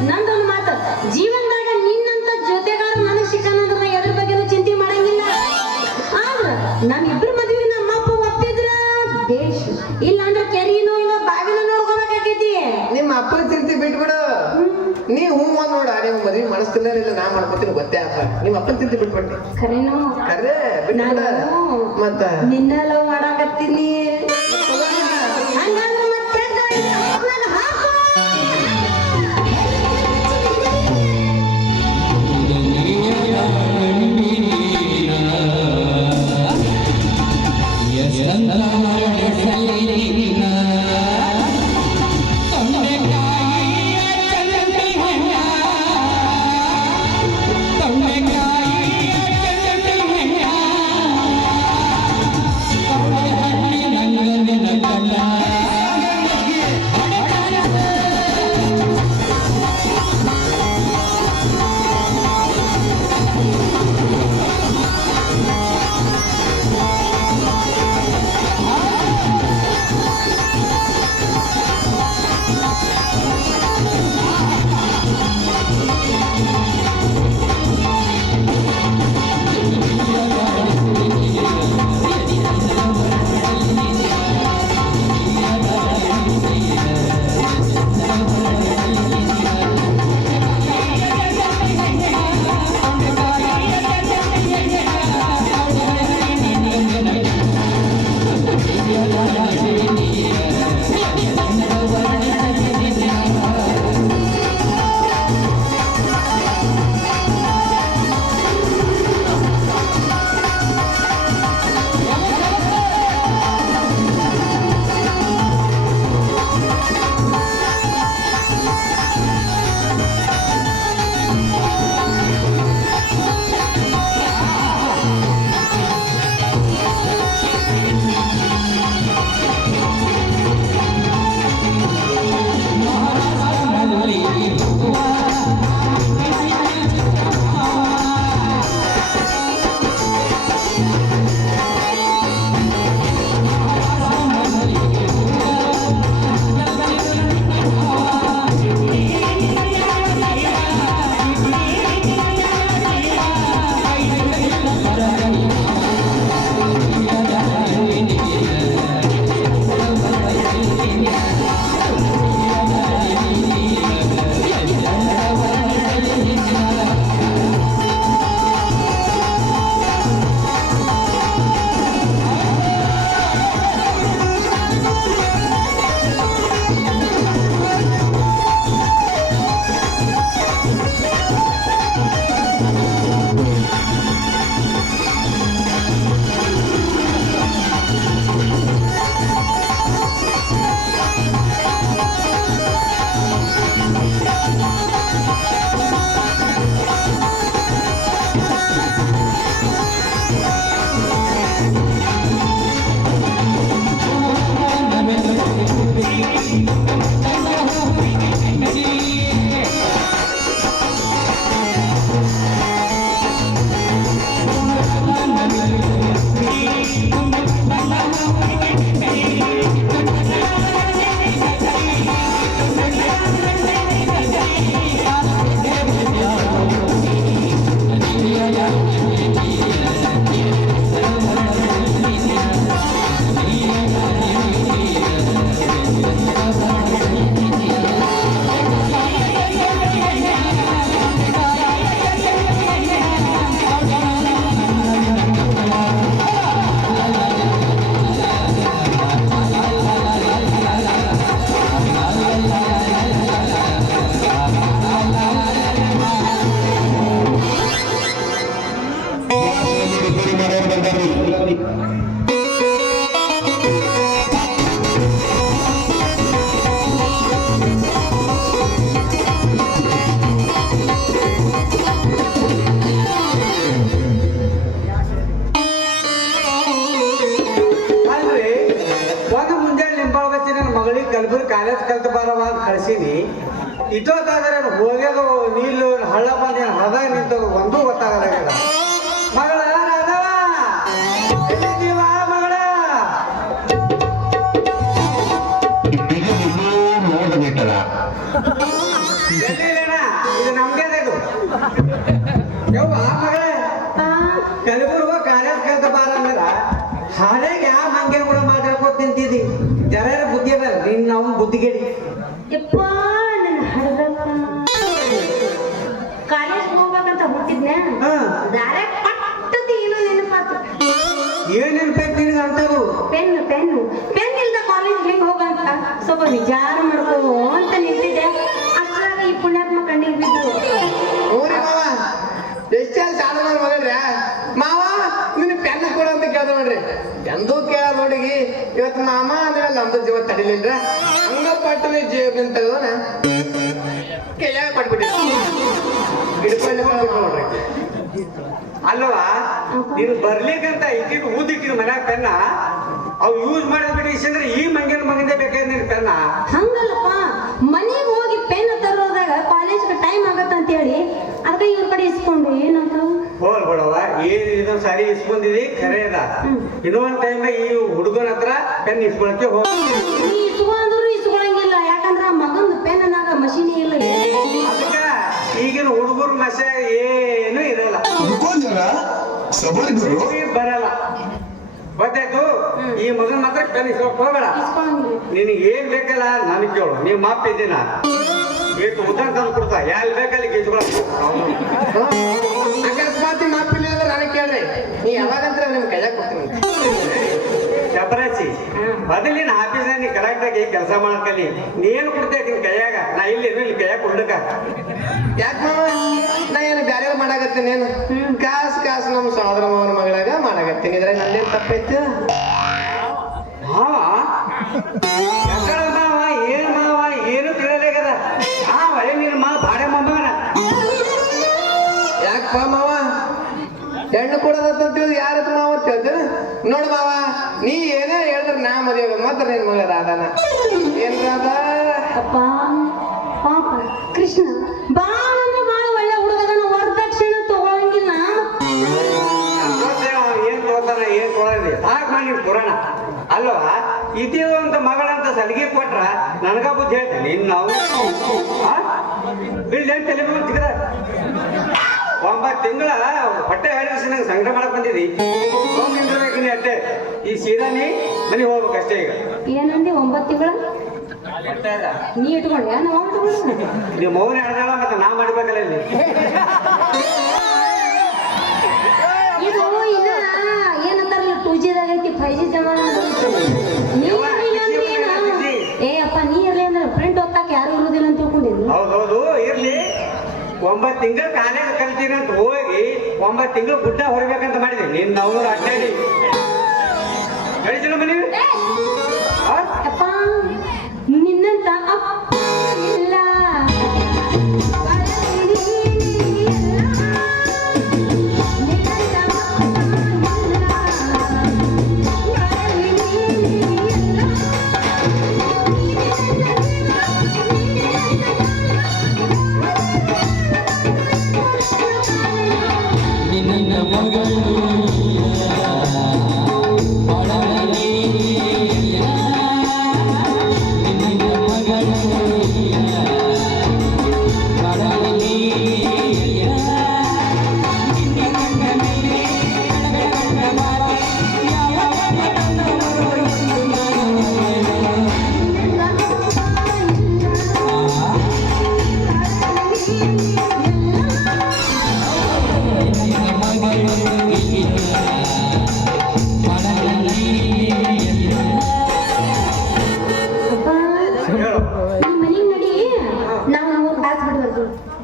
ನಂದೊಂದು ಮಾತು, ಜೀವನದಾಗ ನಿನ್ನಂತ ಜೊತೆಗಾರ ನನಗ್ ಸಿಕ್ಕನಂದ್ರ ಎದ್ರ ಬಗ್ಗೆನೂ ಚಿಂತೆ ಮಾಡಂಗಿಲ್ಲ. ಆದ್ರ ನಮ್ಮಿಬ್ರು ಮದ್ವೆಗೆ ನಮ್ಮ ಅಪ್ಪ ಒಪ್ಪಿದ್ರ ದೇಶ, ಇಲ್ಲ ಅಂದ್ರೆ ಕೆರಿನೋ ಇಲ್ಲ ಬಾವಿನೋ ನೋಡ್ಕೋಬೇಕಾಗೈತಿ. ನಿಮ್ಮ ಅಪ್ಪನ ಚಿಂತೆ ಬಿಟ್ಬಿಡು ನೀ ಹೂ ಒಂದ್ ನೋಡ ನೀವು ಮದ್ವೆ ಮಾಡಿಸ್ತಿಲ್ಲ ಇಲ್ಲ ನಾ ಮಾಡ್ಕೊತೀನಿ ಗೊತ್ತೇ ಆತ ನಿಮ್ಮ ಅಪ್ಪನ ಚಿಂತೆ ಬಿಟ್ಬಿಟ್ಟಿ ಖರೇನೋ ಕರೆ ಬಿಟ್ಬಿಡ ಮತ್ತ ನಿನ್ನ ಲವ್ ಮಾಡಾಕತ್ತೀನಿ. ಹಂಗಂದ್ರೆ ಮತ್ತೆ ಅವ್ರ್ನಾಗ ಹಾಕು. Thank you. ಇಟ್ಟೋತಾದ್ರೆ ಹೋಗ್ಯದು ನೀರು ಹಳ್ಳ ಬಂದ ಹಳದಾಗ ನಿಂತದು ಒಂದೂ ಗೊತ್ತಾಗಲ್ಲ ಮಗಳ ರಾಧವ ಎಲ್ಲಿದ್ದೀವ ಮಗಳ ನೋಡ್ಬಿಟ್ಟದ ಎಲ್ಲಿಲ್ಲಣ್ಣ ಇದು ನಮ್ಗೆ ಇದು ಯವ್ವ ಮಗಳೇ ಕಲಬುರ್ಗ ಕಾಲೇಜ್ ಕಲ್ತ ಬಾರ ಅಂದ್ರ ಹಾಳೆಗೆ ಯಾವ ಮಂಗೆ ಕೂಡ ಮಾತಾಡ್ಕೊತ ನಿಂತಿದ್ದಿ ಜರ ಬುದ್ಧಿ ಅದ ನಿನ್ನ ನಾವು ಬುದ್ಧಿಗೇಡಿ ಯಪ್ಪ ನನ್ನ ಹಡದಲ್ಲ ಕಾಲೇಜ್ ಹೋಗ್ಬೇಕಂತ ಹುಟ್ಟಿದ್ನೆ ಹಾ ದಾರೆ ಪಟ್ಟತಿ ಏನೋ ನೆನಪಾತು ಏನ್ ನೆನ್ಪೈತಿ ನಿನಗೆ ಅಂತದು ಪೆನ್ ಇಲ್ದ ಕಾಲೇಜ್ ಹೆಂಗ್ ಹೋಗಂತ ಸ್ವಲ್ಪ ವಿಚಾರ ಮಾಡ್ಕೋ ಅಂತ ನಿಂತಿದ್ದೆ ಅಷ್ಟ್ರಾಗ ಈ ಪುಣ್ಯಾತ್ಮ ಕಣ್ಣಿಗೆ ಬಿದ್ರು ಊರಿ ಮಾವ ಎಷ್ಟೇ ಸಾಲ ಮಗಳ್ರಿ ಮಾವ ನಿನ್ನ ಪೆನ್ ಕೊಡು ಅಂತ ಕೇಳ್ದ ನೋಡ್ರಿ ಎಂದೂ ಕೇಳ ನೋಡಿಗಿ ಇವತ್ತು ಮಾಮ ಅಂದ್ರೆ ನಮ್ದು ಜೀವ ತಡಿಲಿಲ್ರ ಹಂಗ ಪಟ್ಟು ನೀ ಜೀವ ನಿಂತದನ ಕೈಯಾಗ ಕೊಟ್ಬಿಟ್ಟಿರಿ ಹಿಡ್ಕೊಂಡು ನೋಡ್ರಿ ಅಲ್ವಾ ನೀನು ಬರ್ಲಿಕ್ಕಂತ ಇಟ್ಟಿಟ್ಟು ಊದಿಟ್ಟಿನ ಮನ್ಯಾಗ ಪೆನ್ನ ಅವು ಯೂಸ್ ಮಾಡೋದ್ ಬಿಟ್ಟು ಇಷ್ಟಂದ್ರೆ ಈ ಮಂಗಿಂದ ಬೇಕಾದ್ರೆ ನಿನ್ ಪೆನ್ನ ಹಂಗಲ್ಲಪ್ಪ ಮನೆಗೆ ಹೋಗಿ ಪೆನ್ ತರೋದಾಗ ಕಾಲೇಜ್ಗೆ ಟೈಮ್ ಆಗತ್ತ ಅಂತ ಹೇಳಿ ಅದಕ್ಕೆ ಇವ್ರ ಕಡೆ ಇಸ್ಕೊಂಡು ಏನಂತ ಹೋಲ್ ಬಿಡವ ಏನ್ ಇದೊಂದ್ ಸಾರಿ ಇಸ್ಕೊಂಡಿದಿ ಖರೆ ಅದ ಇನ್ನೊಂದ್ ಟೈಮ್ ಈ ಹುಡುಗನ ಹತ್ರ ಪೆನ್ ಇಸ್ಕೊಳಕ್ಕೆ ಹೋಗ ನೀ ಇಸ್ಕೊಂಡ್ರು ಇಸ್ಕೊಳಂಗಿಲ್ಲ ಯಾಕಂದ್ರ ಮಗಂದು ಪೆನ್ನಾಗ ಮಷೀನೇ ಇಲ್ಲ ಅದಕ್ಕ ಈಗಿನ ಹುಡುಗರು ಮಸೆ ಏನು ಇರಲ್ಲ ಹುಡ್ಕೊಂಡ್ರ ಸಬರ್ ಗುರು ಬರಲ್ಲ ಗೊತ್ತಾಯ್ತು ಈ ಮಗನ ಮಾತ್ರ ಪೆನ್ ಇಸ್ಕೊಳಕ್ ಹೋಗಬೇಡ ಇಸ್ಕೊಳಂಗಿಲ್ಲ ನಿನಗೆ ಏನ್ ಬೇಕಲ್ಲ ನನಗೆ ಕೇಳು ನೀವು ಮಾಪ್ ಇದ್ದೀನ ಎಷ್ಟು ಉದ್ದಾರ ತಂದು ಕೊಡ್ತಾ ಎಲ್ಲಿ ಬೇಕಲ್ಲಿ ಗೆಜ್ಕೊಳಕ್ ಅಕಸ್ಮಾತ್ ಮಾಪಿಲ್ಲ ಅಂದ್ರೆ ನನಗೆ ಕೇಳ್ರಿ ನೀ ಯಾವಾಗಂತ್ರ ನಿಮ್ ಕೈಯಾಗ ಕೊಡ್ತೀನಿ ಚಪರಾಚಿ ಮೊದಲಿನ ಆಫೀಸ್ನಾಗ ನೀ ಕರೆಕ್ಟಾಗಿ ಕೆಲಸ ಮಾಡಕಲ್ಲಿ ನೀ ಏನು ಕೊಡ್ತೇವೆ ನಿನ್ ಕೈಯಾಗ ನಾ ಇಲ್ಲಿ ಕೈಯಾಗ ಕೊಡ್ಲಕ್ಕ ಯಾಕೆ ಮಾವ ನಾ ಏನು ಬ್ಯಾರೆ ಮಾಡಾಕತ್ತೀನಿ ಏನು ಕಾಸು ನಮ್ಮ ಸಹೋದರ ಮಾವನ ಮಗಳಾಗ ಮಾಡಾಕತ್ತೀನಿ ಇದ್ರೆ ನಂದೇನು ತಪ್ಪೈತು ಮಾವ ಯಾಕಡ ಮಾವ ಏನು ತಿಳಿಯಲಾಗದ ನಿನ್ನ ಮಾವ ಬಾಡೆ ಮೊಮ್ಮಗನ ಯಾಕಪ್ಪ ಮಾವ ಹೆಣ್ಣು ಕೊಡೋದಂತೇಳಿ ಯಾರತ್ ಮಾವ ಅಂತ ಹೇಳ್ತೇನೆ ನೋಡು ಮಾವ ನೀ ಏನೇ ಹೇಳಿದ್ರೆ ನಾ ಮದುವೆ ಮಾತ್ರ ನಿನ್ ಮಗ ರಾಧಾನ ಏನ್ ರಾಧಾ ಅಪ್ಪ ಪಾಪ ಕೃಷ್ಣ ಬಾಳ ಒಳ್ಳೆ ಹುಡುಗದನ ವರದಕ್ಷಿಣೆ ತಗೊಳಂಗಿಲ್ಲ ಏನ್ ತಗೋತಾನ ಏನ್ ತೊಗೊಳಲಿ ಸಾಕ್ ಮಾಡಿ ಪುರಾಣ ಅಲ್ವಾ ಇದ್ದಿದ್ದು ಅಂತ ಮಗಳಂತ ಸಲಿಗೆ ಕೊಟ್ರ ನನಗ ಬುದ್ಧಿ ಹೇಳ್ತೇನೆ ಇನ್ನು ನಾವು ಬಿಲ್ಡ್ ತಲೆ ಮೇಲೆ ಸಿಗದ 9 ತಿಂಗಳ ಹೊಟ್ಟೆ ಹಾಡಿಸಿ ನಂಗೆ ಸಂಗ್ರಹ ಮಾಡಕ್ ಬಂದಿದ್ದಿ ನಿಂದಿರ್ಬೇಕು ನೀ ಅಟ್ಟೆ ಈ ಸೀದಾ ನೀ ಮನೆಗೆ ಹೋಗ್ಬೇಕಷ್ಟೇ ಈಗ ಏನಂದಿ 9 ತಿಂಗಳ ಹೊಟ್ಟೆ ಅದ. ನೀ ಇಟ್ಕೊಂಡ್ಯಾ ನಾವು ಇಟ್ಕೊಂಡ ನೀವು ಮೌನ ಹಿಡ್ದಾಳ ಮತ್ತೆ ನಾ ಮಾಡ್ಬೇಕಲ್ಲ ಇಲ್ಲಿ ಇದು ಇನ್ನ ಏನಂತಾರಲ್ಲ 2G ದಾಗ ಐತಿ 5G ಜಮಾನ ನೀ ಇರ್ಲಿಲ್ಲ ಅಂದ್ರೆ ಏನು ಏ ಅಪ್ಪ ನೀ ಇರ್ಲಿ ಅಂದ್ರೆ ಫ್ರೆಂಡ್ ಹೋಗ್ತಾಕ ಯಾರು ಇರೋದಿಲ್ಲ ಅಂತ ತಿಳ್ಕೊಂಡಿದ್ರು ಹೌದೌದು ಇರ್ಲಿ 9 ತಿಂಗಳು ಕಾಲೇಜ್ ಕಲ್ತೀನಿ ಅಂತ ಹೋಗಿ 9 ತಿಂಗಳು ಗುಡ್ಡ ಹೊರಬೇಕಂತ ಮಾಡಿದೆ ನೀನ್ ನಾವು ಅಡ್ಡಾಡಿ ಹೇಳಿದಿಲ್ಲ ಮನೆ ಅಪ್ಪ ನಿನ್ನಂತ ಅಪ್ಪ ಇಲ್ಲ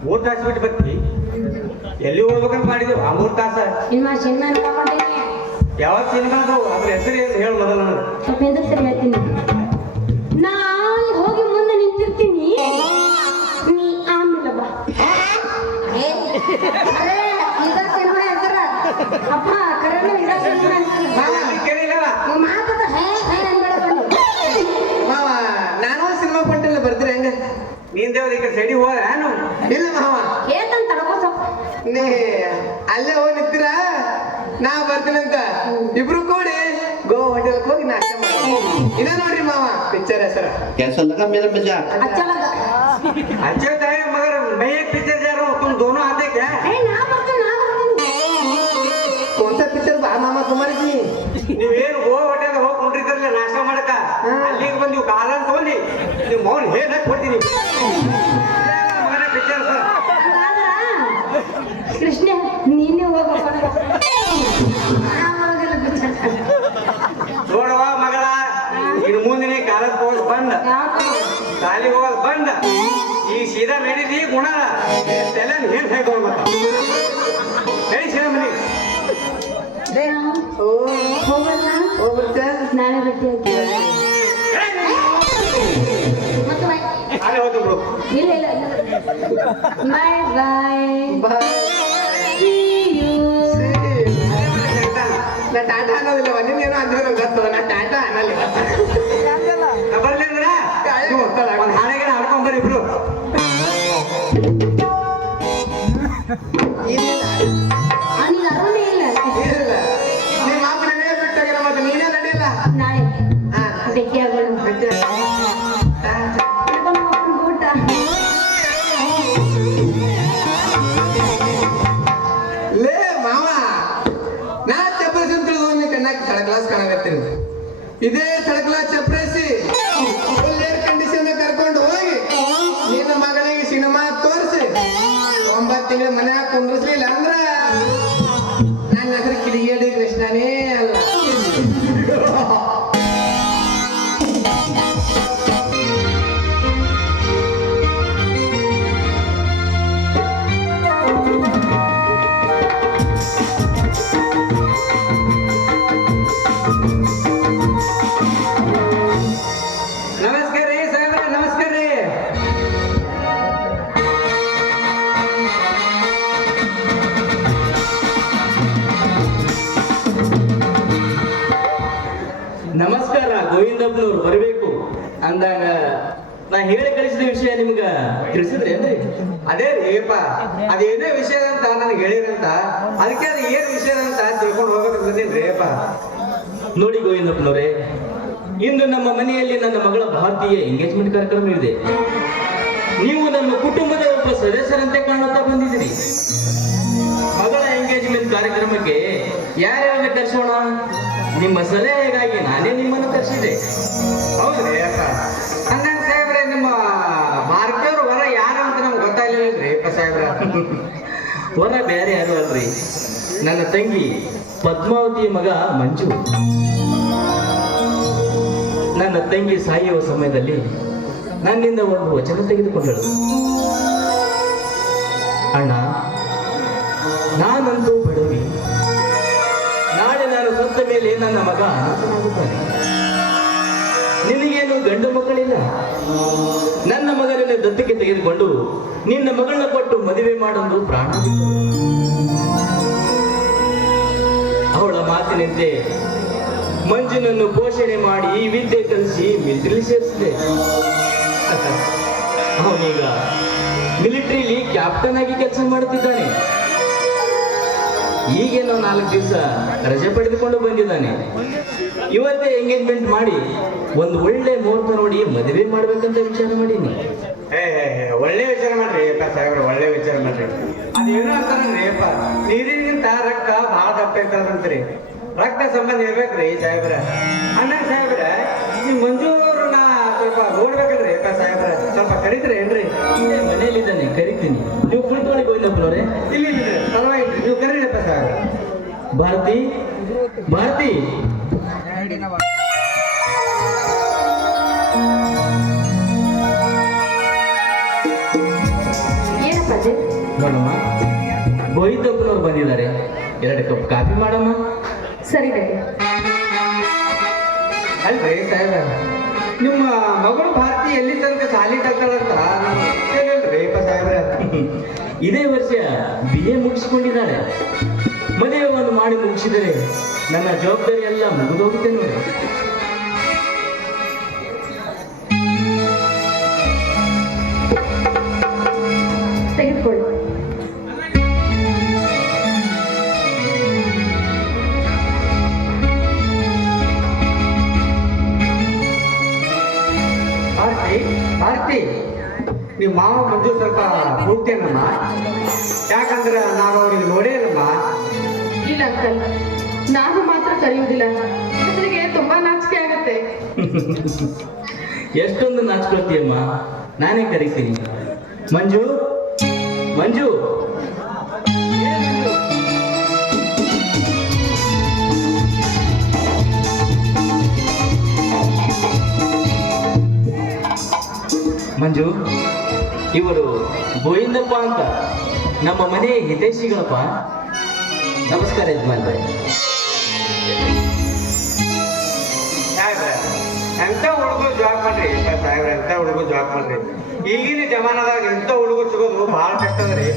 ಮೂರ್ ತಾಸು ಬಿಟ್ಟು ಬರ್ತಿ ಎಲ್ಲಿ ಹೋಗ್ಬೇಕಂತ ಮಾಡಿದ್ರು ಆ 3 ತಾಸ ಸಿನಿಮಾ ನೋಡ್ಕೊಂಡೇನೆ ಯಾವಾಗ ಸಿನಿಮಾ ಅದ್ರ ಹೆಸರು ಏನು ಹೇಳ ಮೊದಲ ಸ್ವಲ್ಪ ಎದುರು ಸರಿ ಹೇಳ್ತೀನಿ ನಾ ಹೋಗಿ ಮುಂದೆ ನಿಂತಿರ್ತೀನಿ ನೀ ಆಮೇಲೆ ಬಾ ಇದ ಸಿನಿಮಾ ಹೆಸರ ಅಪ್ಪ ಕರೆನ ಇದ ಸಿನಿಮಾ ಕೇಳಿಲ್ಲ ಮಾತದ ಹೇ ಹೇ ಅನ್ಬೇಡ ಮಾವ ನಾನು ಸಿನಿಮಾ ಪಟ್ಟಿಲ್ಲ ಬರ್ತೀರಿ ಹೆಂಗ ನೀನ್ ಹಿಂದೆ ಈ ಕಡೆ ಸೈಡಿ ಹೋದ ಏನು ಇಲ್ಲ ಮಾವ ಹೇಳ್ತಾನೆ ತಡಕೋ ಸ್ವಲ್ಪ. ನೀ ಅಲ್ಲೇ ಹೋಗಿ ನಿಂತೀರ ನಾ ಬರ್ತೀನಂತ ಇಬ್ರು ಕೂಡಿ ಗೋ ಹೋಟೆಲ್ ಹೋಗಿ ನಾಷ್ಟ ಮಾಡಿ ಇದ ನೋಡ್ರಿ ಮಾವ ಪಿಕ್ಚರ್ ಹೆಸರ कैसा लगा मेरा मजाक ಅಚ್ಚಲಗ. अच्छे टाइम मगर मैं एक पिक्चर जा रहा हूँ तुम दोनों आते क्या ಏ ನಾ ಬರ್ತೀನಿ. कोणता पिक्चर बा मामा तुम्हारी जी ನೀವೇನು ಗೋ ಹೋಟೆಲ್ ಹೋಗಿ ಕುಂಡ್ರಿದ್ರಲ್ಲ ನಾಷ್ಟ ಮಾಡಕ ಅಲ್ಲಿಗೆ ಬಂದು ಕಾಲನ್ ತಗೊಂಡಿ ನೀವು ಮೌನ್ ಹೇಗ್ ಕೊಡ್ತೀನಿ ಮಗನ ಪಿಕ್ಚರ್ ಸರ್ ಹಂಗಾದ್ರ ಕೃಷ್ಣ ನೀನೇ ಹೋಗ್ಬೇಕು. ನೋಡವ ಮಗಳ ಇನ್ನು ಮುಂದಿನ ಕಾಲದ ಹೋಗಿ ಬಂದ ಶಾಲೆಗೆ ಹೋಗೋದು ಬಂದ ಈ ಸೀದಾ ನಡೀದಿ ಗುಣ ತಲೆ ಏನ್ ಹೇಳ್ಕೊಂಡು ಮತ್ತ ನಡಿ ಸೀದಾ ಮನೆ ಓ ಹೋಗಲ್ಲ ಹೋಗ್ಬಿಡ್ತ ನಾಳೆ ಭೇಟಿ ಆಗಿ ಮತ್ತೆ bye. ಅಲ್ಲೇ ಹೋಗ್ತು ಬಿಡು ಇಲ್ಲ ಇಲ್ಲ ಬಾಯ್ ಬಾಯ್. ಬಾಯ್ ನಾ ಟಾಟಾ ಅನ್ನೋದಿಲ್ಲ ಒಂದೇನು ಅಂದಿರೋ ಗೊತ್ತದ ನಾ ಟಾಟಾ ಅನ್ನಲ್ಲ ಬರ್ಲಿ ಅಂದ್ರೆ ಒಂದು ಹಾಡಿಗೆ ಹಾಡ್ಕೊಂಬರ್ರಿ ಇಬ್ರು ಇಲ್ಲ ನೀನು ಅರಮನೆ ಇಲ್ಲ ಇಲ್ಲ ನಿಮ್ಮ ಅಪ್ಪನೇ ಬಿಟ್ಟಾಗಿರ ಮತ್ತೆ ನೀನೇ ನಡಿಯಲ್ಲ ನಾಳೆ ಹಾ ಭೇಟಿ ಆಗೋಣ. ಊಟ ಲೇ ಮಾವ ನಾ ಚಪ್ರೇಸಿ ಅಂತ ತಿಳಿದು ಕಣ್ಣಾಕ ಥರ್ಡ್ ಕ್ಲಾಸ್ ಕಾಣಕತ್ತೀನಿ ಇದೇ ಥರ್ಡ್ ಕ್ಲಾಸ್ ಚಪ್ರೇಸಿ ಫುಲ್ ಏರ್ ಕಂಡೀಷನ್ ಕರ್ಕೊಂಡು ಹೋಗಿ ನಿನ್ನ ಮಗಳಿಗೆ ಸಿನಿಮಾ ತೋರಿಸಿ 9 ತಿಂಗಳ ಮನ್ಯಾಗ ಕುಂಡ್ರಿಸ್ಲಿಲ್ಲ ಅಂದ್ರ ನನ್ನ ಹೆಸರು ಕಿಡಿಗೇಡಿ ಕೃಷ್ಣನೇ ಅಲ್ಲ ನಮಸ್ಕಾರ ರೀ ಸಾಹೇಬ್ರ ನಮಸ್ಕಾರ ರೀ ನಮಸ್ಕಾರ ಗೋವಿಂದಪ್ಪನವ್ರು ಬರಬೇಕು ಅಂದಾಗ ನಾ ಹೇಳಿ ಕಳಿಸಿದ ವಿಷಯ ನಿಮ್ಗ ತಿಳಿಸಿದ್ರೇನ್ರಿ? ಅದೇ ರೀಪ ಅದೇನೇ ವಿಷಯ ಅಂತ ನನಗೆ ಹೇಳಿರಂತ ಅದಕ್ಕೆ ಅದು ಏನ್ ವಿಷಯ ಅಂತ ತಿಳ್ಕೊಂಡು ಹೋಗ್ಬೇಕು ಬಂದೀನಿ ಅಪ್ಪ ನೋಡಿ ಗೋವಿಂದಪ್ಪನವ್ರೆ, ಇಂದು ನಮ್ಮ ಮನೆಯಲ್ಲಿ ನನ್ನ ಮಗಳ ಭಾರತೀಯ ಎಂಗೇಜ್ಮೆಂಟ್ ಕಾರ್ಯಕ್ರಮ ಇದೆ. ನೀವು ನಮ್ಮ ಕುಟುಂಬದ ಒಬ್ಬ ಸದಸ್ಯರಂತೆ ಕಾಣುತ್ತಾ ಬಂದಿದ್ದೀರಿ. ಮಗಳ ಎಂಗೇಜ್ಮೆಂಟ್ ಕಾರ್ಯಕ್ರಮಕ್ಕೆ ಯಾರ್ಯಾರನ್ನ ಕರೆಸೋಣ? ನಿಮ್ಮ ಸಲಹೆಗಾಗಿ ನಾನೇ ನಿಮ್ಮನ್ನು ಕರೆಸಿದೆ. ಹೌದ್ರಿ ಅಪ್ಪ ಹಂಗಂತ ಸಾಹೇಬ್ರೆ ನಿಮ್ಮ ಭಾರತೀಯರು ಹೊರ ಯಾರು ಅಂತ ನಮ್ಗೆ ಗೊತ್ತಾಗ್ಲಿಲ್ಲರಿ ಅಪ್ಪ ಸಾಹೇಬ್ರ ವರ ಬೇರೆ ಯಾರು ಅಲ್ರಿ, ನನ್ನ ತಂಗಿ ಪದ್ಮಾವತಿಯ ಮಗ ಮಂಜು. ನನ್ನ ತಂಗಿ ಸಾಯುವ ಸಮಯದಲ್ಲಿ ನನ್ನಿಂದ ಒಂದು ವಚನ ತೆಗೆದುಕೊಂಡಳು. ಅಣ್ಣ, ನಾನಂತೂ ಬಡವಿ, ನಾಳೆ ನಾನು ಸತ್ತ ಮೇಲೆ ನನ್ನ ಮಗ ಅನಾಥನಾಗುತ್ತಾನೆ. ನಿನಗೇನು ಗಂಡು ಮಕ್ಕಳಿಲ್ಲ, ನನ್ನ ಮಗನನ್ನು ದತ್ತಕ್ಕೆ ತೆಗೆದುಕೊಂಡು ನಿನ್ನ ಮಗಳನ್ನ ಕೊಟ್ಟು ಮದುವೆ ಮಾಡಲು ಪ್ರಾಣ ಬಿಟ್ಟಳು. ಅವಳ ಮಾತಿನಂತೆ ಮಂಜುನನ್ನು ಪೋಷಣೆ ಮಾಡಿ ವಿದ್ಯೆ ಕಲಿಸಿ ಮಿಲಿಟರಿ ಸೇರಿಸಿದೆ. ಅವನೀಗ ಮಿಲಿಟರಿಲಿ ಕ್ಯಾಪ್ಟನ್ ಆಗಿ ಕೆಲಸ ಮಾಡುತ್ತಿದ್ದಾನೆ. ಈಗೇನೋ 4 ದಿವಸ ರಜೆ ಪಡೆದುಕೊಂಡು ಬಂದಿದ್ದಾನೆ. ಇವತ್ತೇ ಎಂಗೇಜ್ಮೆಂಟ್ ಮಾಡಿ ಒಂದು ಒಳ್ಳೆ ಮುಹೂರ್ತ ನೋಡಿ ಮದುವೆ ಮಾಡ್ಬೇಕಂತ ವಿಚಾರ ಮಾಡೀನಿ. ಒಳ್ಳೆ ವಿಚಾರ ಮಾಡ್ರಿ ಅಪ್ಪ ಸಾಹೇಬ್ರ ಒಳ್ಳೆ ವಿಚಾರ ಮಾಡ್ರಿ ಅದೇನೋ ಅಂತಾರನ್ರಿ ಅಪ್ಪ ನೀರಿಗಿಂತ ರಕ್ತ ಭಾಳ ದಪ್ಪ ಇರ್ತದಂತ್ರಿ ರಕ್ತ ಸಂಬಂಧ ಇರ್ಬೇಕ್ರಿ ಸಾಹೇಬ್ರ ಅಣ್ಣ ಸಾಹೇಬ್ರ ಈ ಮಂಜು ಅವ್ರನ್ನ ಸ್ವಲ್ಪ ನೋಡ್ಬೇಕಲ್ರಿ ಅಪ್ಪ ಸಾಹೇಬ್ರ ಸ್ವಲ್ಪ ಕರೀತೀರಿ ಏನ್ರಿ ಇಲ್ಲೇ ಮನೆಯಲ್ಲಿದ್ದಾನೆ, ಕರಿತೀನಿ. ನೀವು ಕುಳಿತುಕೊಳ್ಳಿ ಗೋವಿಂದಪ್ಪನವರೇ. ಇಲ್ಲಿ ಪರವಾಗಿಲ್ರಿ ನೀವು ಕರೀರಪ್ಪ ಸಾಹೇಬ್ರ ಭಾರತಿ, ಭಾರತಿ, ಏನಪ್ಪ ಅದು? ನೋಡಮ್ಮ, ಗೋವಿಂದಪ್ಪನವ್ರು ಬಂದಿದ್ದಾರೆ. 2 ಕಪ್ ಕಾಫಿ ಮಾಡಮ್ಮ. ಸರಿ ಡ್ಯಾಡಿ. ಅಲ್ರಿ ಸಾಹೇಬ್ರ ನಿಮ್ಮ ಮಗಳು ಭಾರತಿ ಎಲ್ಲಿ ತನಕ ಸಾಲಿ ಕಲ್ತಾಳಂತ ಹೇಳ್ರಿ ಅಪ್ಪ ಸಾಹೇಬ್ರ ಇದೇ ವರ್ಷ BA ಮುಗಿಸ್ಕೊಂಡಿದ್ದಾಳೆ. ಮದುವೆಯನ್ನು ಮಾಡಿ ಮುಗಿಸಿದರೆ ನನ್ನ ಜವಾಬ್ದಾರಿ ಎಲ್ಲ ಮುಗಿದೋಗುತ್ತೆ ನೋಡಿ. ನಿಮ್ಮ ಮಾವ ಮಂಜು ಸ್ವಲ್ಪ ಹೋಗ್ತೇನಮ್ಮ, ಯಾಕಂದ್ರೆ ನಾನು ಅವ್ರಿಗೆ ನೋಡೇ ಇಲ್ಲಮ್ಮ. ಇಲ್ಲ ಅಂಕಲ್, ನಾನು ಮಾತ್ರ ಕರೆಯುವುದಿಲ್ಲ, ಹೆಸರಿಗೆ ತುಂಬಾ ನಾಚಿಕೆ ಆಗುತ್ತೆ. ಎಷ್ಟೊಂದು ನಾಚ್ಕೊಳ್ತೀಯಮ್ಮ, ನಾನೇ ಕರಿತೀನಿ. ಮಂಜು ಮಂಜು ಏ ಮಂಜು? ಮಂಜು, ಇವರು ಗೋವಿಂದಪ್ಪ ಅಂತ ನಮ್ಮ ಮನೆಯ ಹಿತೈಷಿಗಳಪ್ಪ. ನಮಸ್ಕಾರ ಯಜಮಾನ್ರೆ. ಸಾಹೇಬ್ರೆ, ಎಂಥ ಹುಡುಗರು ಜಾಬ್ ಮಾಡ್ರಿ ಸಾಹೇಬ್ರೆ, ಎಂಥ ಹುಡುಗರು ಜಾಬ್ ಮಾಡ್ರಿ. ಈಗಿನ ಜಮಾನದಾಗ ಎಂಥ ಹುಡುಗರು ಸಿಗೋದು ಭಾಳ ಕಷ್ಟ ಅದ ರೀ.